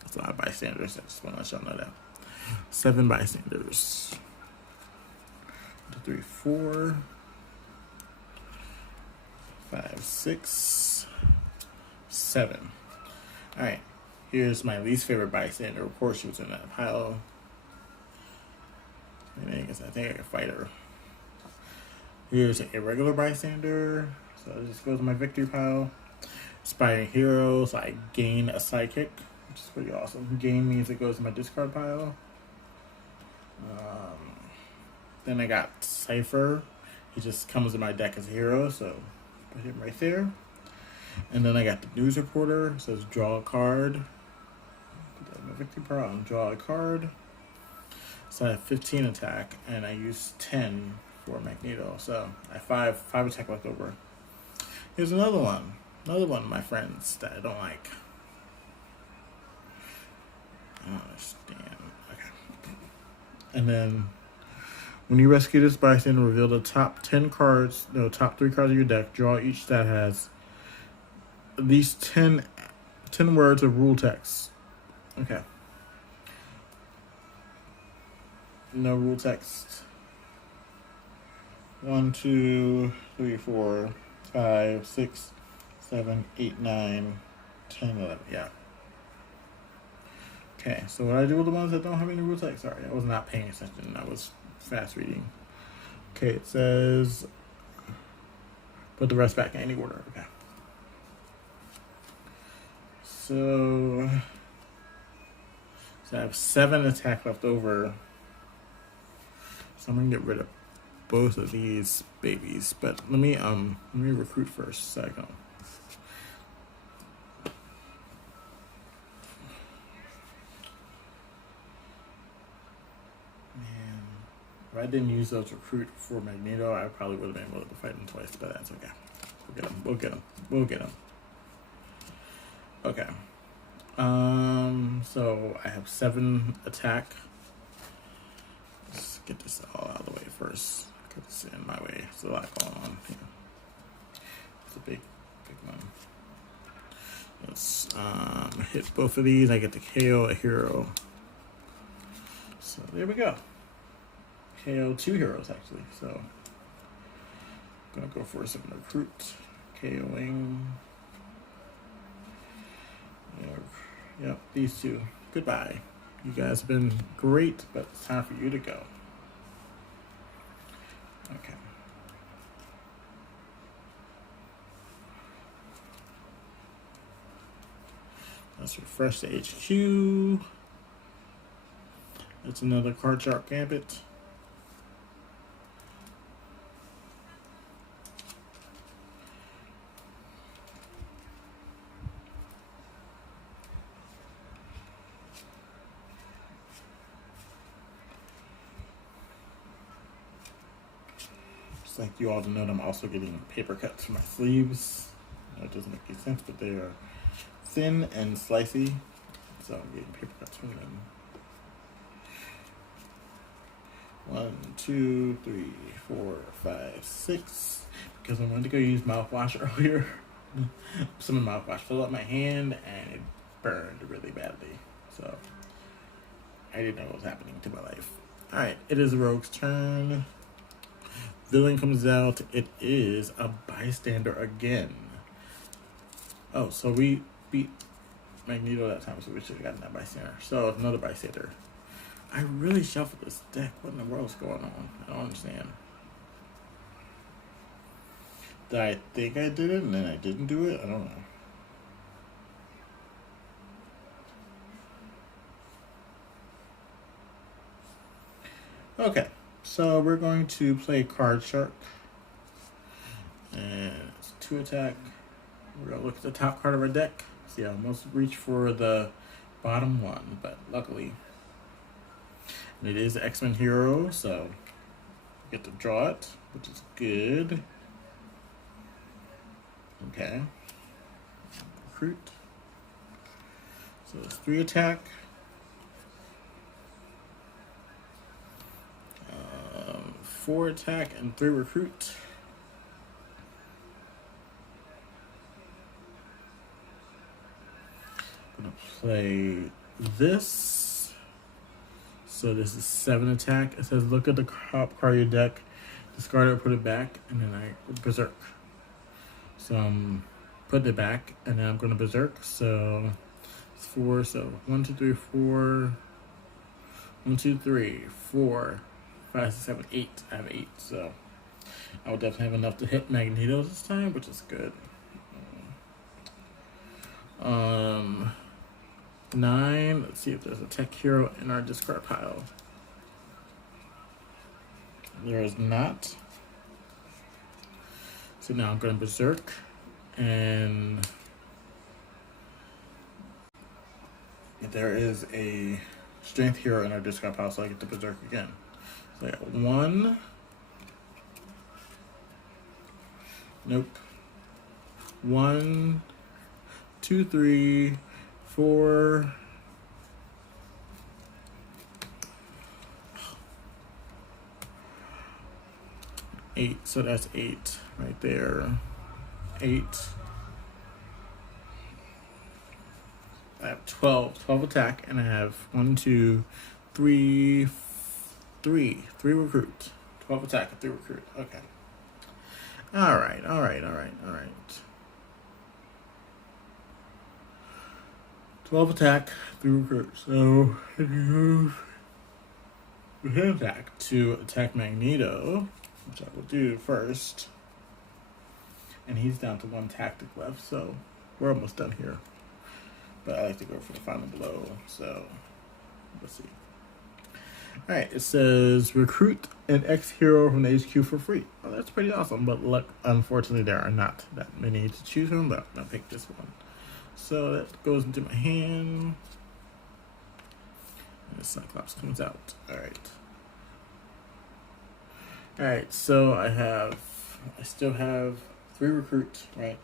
That's a lot of bystanders. I just want to let y'all know that. 7 bystanders. 1, 2, 3, 4, 5, 6, 7. Alright, here's my least favorite bystander. Of course, she was in that pile. And I think I can fight her. Here's an irregular bystander. So it just goes to my victory pile. Inspiring hero, so I gain a sidekick, which is pretty awesome. Gain means it goes to my discard pile. Then I got Cypher. He just comes in my deck as a hero, so put him right there. And then I got the news reporter. It says draw a card. Put that in my victory pile and draw a card. So I have 15 attack, and I use 10 for Magneto. So I have 5 attack left over. Here's another one. Another one of my friends that I don't like. I don't understand. Okay. And then when you rescue this bystander, reveal the top 10 cards, no, top 3 cards of your deck. Draw each that has at least 10 words of rule text. Okay. No rule text. 1, 2, 3, 4, 5, 6, 7, 8, 9, 10, 11. Yeah. Okay, so what I do with the ones that don't have any rule text? Sorry, I was not paying attention. I was fast reading. Okay, it says put the rest back in any order. Okay. So I have 7 attack left over. So I'm gonna get rid of both of these babies. But let me recruit first so I can. If I didn't use those recruit for Magneto, I probably would have been able to fight him twice, but that's okay. We'll get him. Okay. So I have 7 attack. Let's get this all out of the way first. Get this in my way. There's a lot going on here. It's a big one. Let's hit both of these. I get to KO a hero. So there we go. KO 2 heroes actually. So I'm gonna go for some recruit. KOing. Yep, these 2. Goodbye. You guys have been great, but it's time for you to go. Okay. Let's refresh the HQ. That's another card shark Gambit. Just like you all to know, I'm also getting paper cuts for my sleeves. That doesn't make any sense, but they are thin and slicey, so I'm getting paper cuts from them. 1, 2, 3, 4, 5, 6. Because I wanted to go use mouthwash earlier. Some of the mouthwash fell up my hand and it burned really badly. So I didn't know what was happening to my life. Alright, it is the rogue's turn. Villain comes out. It is a bystander again. Oh, so we beat Magneto that time, so we should have gotten that bystander. So another bystander. I really shuffled this deck. What in the world is going on? I don't understand. Did I think I did it and then I didn't do it? I don't know. Okay, so we're going to play Card Shark. And it's 2 attack. We're going to look at the top card of our deck. See, I almost reached for the bottom one, but luckily it is the X-Men hero, so we get to draw it, which is good. Okay. Recruit. So it's 3 attack. 4 attack and 3 recruit. I'm gonna play this. So this is 7 attack. It says look at the top card of your deck, discard it, put it back, and then I berserk. So I'm putting it back, and then I'm gonna berserk. So it's 4. So 1, 2, 3, 4. 1, 2, 3, 4, 5, 6, 7, 8. I have 8, so I will definitely have enough to hit Magneto this time, which is good. 9. Let's see if there's a tech hero in our discard pile. There is not. So now I'm going to berserk, and there is a strength hero in our discard pile, so I get to berserk again. So I got 1. Nope. 1, 2, 3, 4. 8. So that's 8 right there. 8. I have 12 attack, and I have 1, 2, 3 recruit. 12 attack and 3 recruit. Okay. All right. 12 attack, 3 recruit. So if you move with his attack to attack Magneto, which I will do first, and he's down to 1 tactic left, so we're almost done here. But I like to go for the final blow, so let's see. Alright, it says recruit an ex-hero from the HQ for free. Oh, that's pretty awesome, but look, unfortunately there are not that many to choose from, but I'll pick this one. So that goes into my hand. And the Cyclops comes out. Alright, so I still have 3 recruits, right?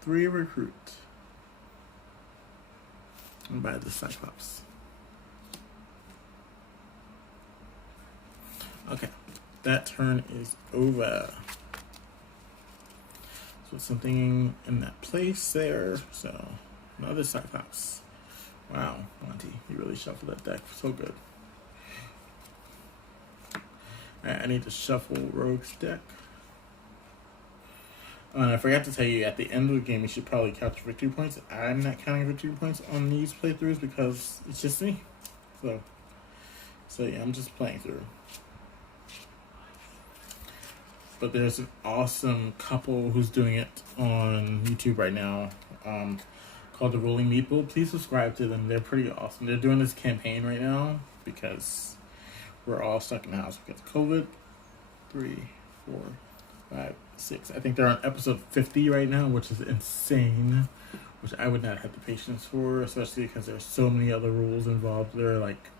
3 recruits. And by the Cyclops. Okay, that turn is over. So something in that place there. So another Cyclops. Wow, Monty, you really shuffled that deck so good. Alright, I need to shuffle Rogue's deck. And I forgot to tell you, at the end of the game, you should probably count victory points. I'm not counting victory points on these playthroughs because it's just me. So yeah, I'm just playing through. But there's an awesome couple who's doing it on YouTube right now, called The Rolling Meatball. Please subscribe to them. They're pretty awesome. They're doing this campaign right now because we're all stuck in the house because of COVID. 3, 4, 5, 6. I think they're on episode 50 right now, which is insane, which I would not have the patience for, especially because there's so many other rules involved. They're like,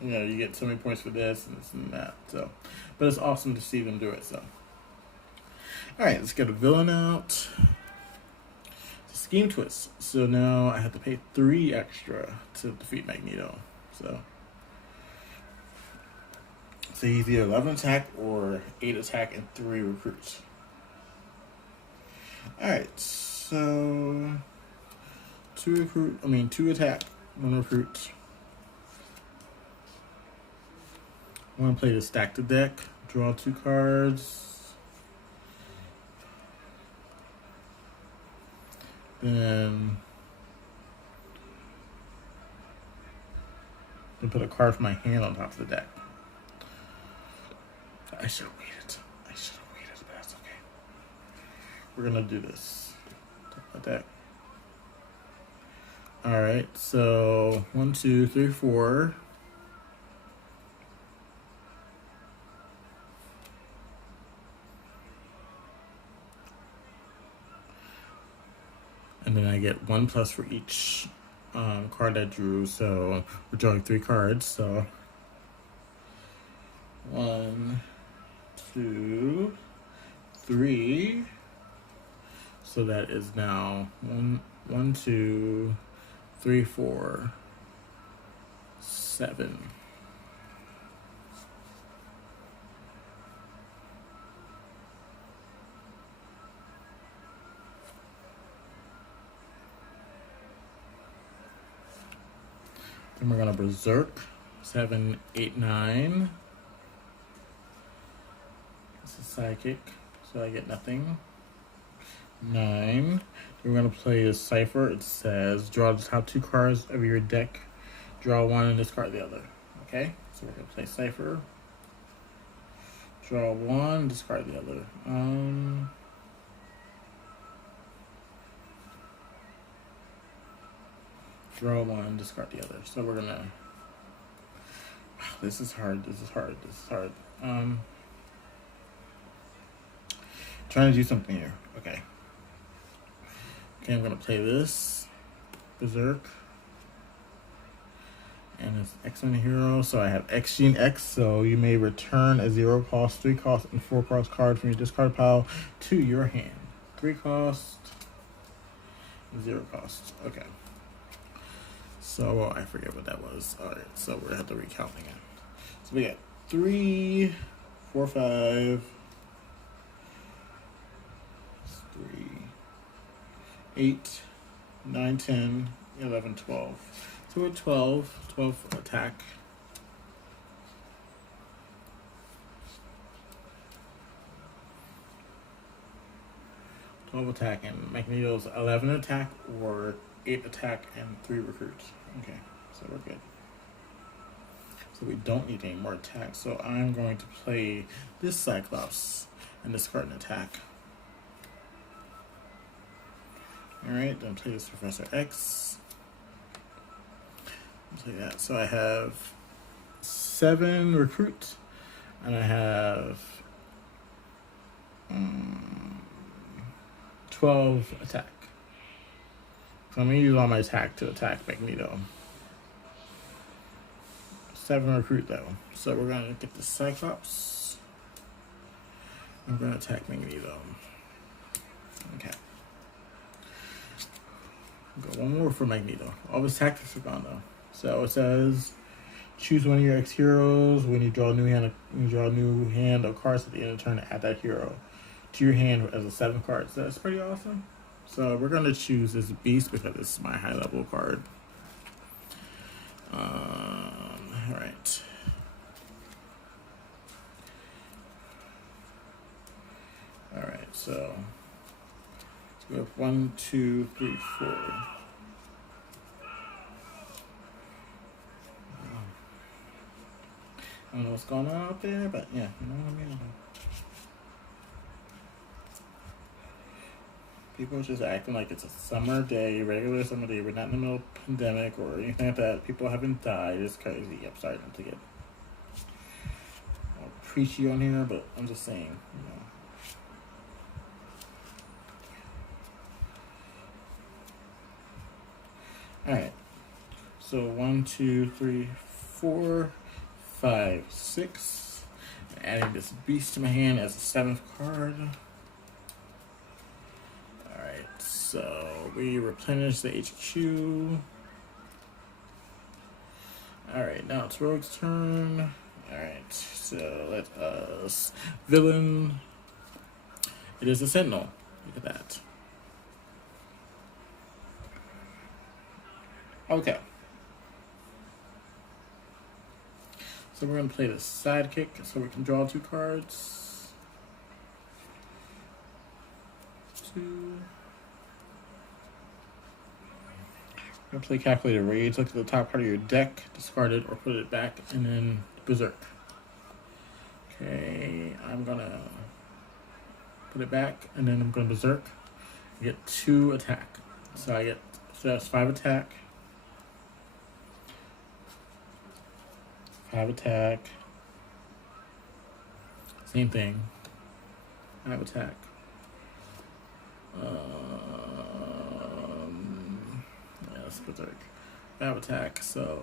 you know, you get so many points for this and this and that. So, but it's awesome to see them do it. So, all right, let's get a villain out. Scheme twist. So now I have to pay 3 extra to defeat Magneto. So he's either 11 attack or 8 attack and 3 recruits. Alright, so 2 attack, 1 recruit. I want to play to stack the deck, draw 2 cards. Then put a card from my hand on top of the deck. I should have waited, but that's okay. We're gonna do this. Like that. Alright, so 1, 2, 3, 4. And then I get 1+ for each card I drew. So we're drawing 3 cards. So 1, 2, 3. So that is now 1, 2, 3, 4, 7. Then we're gonna berserk. 7, 8, 9. This is psychic, so I get nothing. 9. Then we're gonna play a cipher. It says draw the top 2 cards of your deck, draw 1 and discard the other. Okay, so we're gonna play cipher. Draw 1, discard the other. Draw 1, discard the other. So we're gonna. Wow, this is hard. Trying to do something here. Okay, I'm gonna play this berserk, and it's X-Men hero. So I have X Gene X. So you may return a 0 cost, 3 cost, and 4 cost card from your discard pile to your hand. 3 cost, 0 cost. Okay. So I forget what that was. All right, so we're gonna have to recount again. So we got 3, 4, 5, 3, 8, 9, 10, 11, 12. So we're 12 attack. 12 attack, and Magneto's 11 attack or 8 attack and 3 recruit. Okay, so we're good. So we don't need any more attack. So I'm going to play this Cyclops and discard an attack. Alright, then play this Professor X. Play that. So I have 7 recruit, and I have 12 attack. So I'm going to use all my attack to attack Magneto. 7 recruit though. So we're going to get the Cyclops. I'm going to attack Magneto. Okay. Go one more for Magneto. All his tactics are gone though. So it says, choose one of your X heroes. When you draw a new hand of cards at the end of the turn, add that hero to your hand as a 7 card. So that's pretty awesome. So we're gonna choose this Beast because this is my high level card. All right. All right. So we have 1, 2, 3, 4. I don't know what's going on out there, but yeah, you know what I mean. People are just acting like it's a summer day, regular summer day. We're not in the middle of a pandemic or anything like that. People haven't died. It's crazy. I'm sorry not to get all preachy on here, but I'm just saying, you know. Alright. So 1, 2, 3, 4, 5, 6. Adding this Beast to my hand as a 7th card. Alright, so we replenish the HQ. Alright, now it's Rogue's turn. Alright, so let us villain. It is a Sentinel. Look at that. Okay. So we're going to play the sidekick so we can draw 2 cards. 2. We're going to play Calculated Rage. Look at the top part of your deck, discard it or put it back, and then Berserk. Okay, I'm going to put it back, and then I'm going to Berserk. I get 2 attack. So that's 5 attack. 5 attack. Same thing. 5 attack. Yes, Berserk. 5 attack. So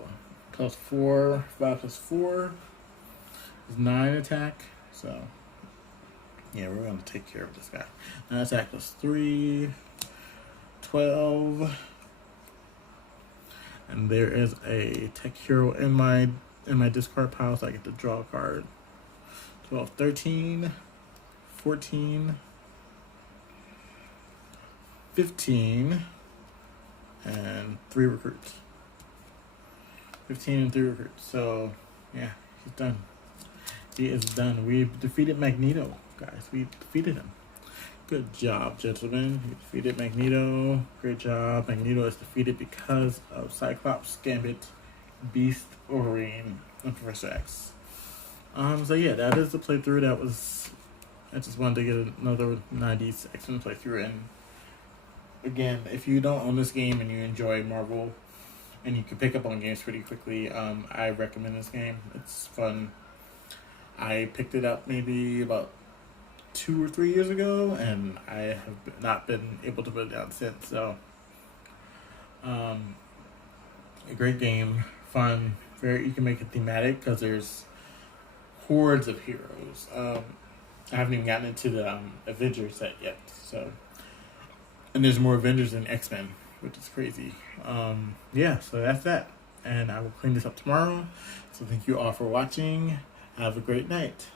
plus 4. 5 plus 4 is 9 attack. So yeah, we're going to take care of this guy. 9 attack plus 3. 12. And there is a tech hero in my discard pile, so I get to draw a card. 12, 13, 14, 15, and 3 recruits. 15 and 3 recruits. So, yeah, he's done. He is done. We've defeated Magneto, guys. We defeated him. Good job, gentlemen. You defeated Magneto. Great job. Magneto is defeated because of Cyclops, Gambit, Beast, Wolverine, and Professor X. So yeah, that is the playthrough. I just wanted to get another 90s X-Men playthrough. And again, if you don't own this game and you enjoy Marvel and you can pick up on games pretty quickly, I recommend this game. It's fun. I picked it up maybe about 2 or 3 years ago, and I have not been able to put it down since. So, a great game, fun. You can make it thematic because there's hordes of heroes. I haven't even gotten into the Avengers set yet. So, and there's more Avengers than X-Men, which is crazy. Yeah, so that's that. And I will clean this up tomorrow. So thank you all for watching. Have a great night.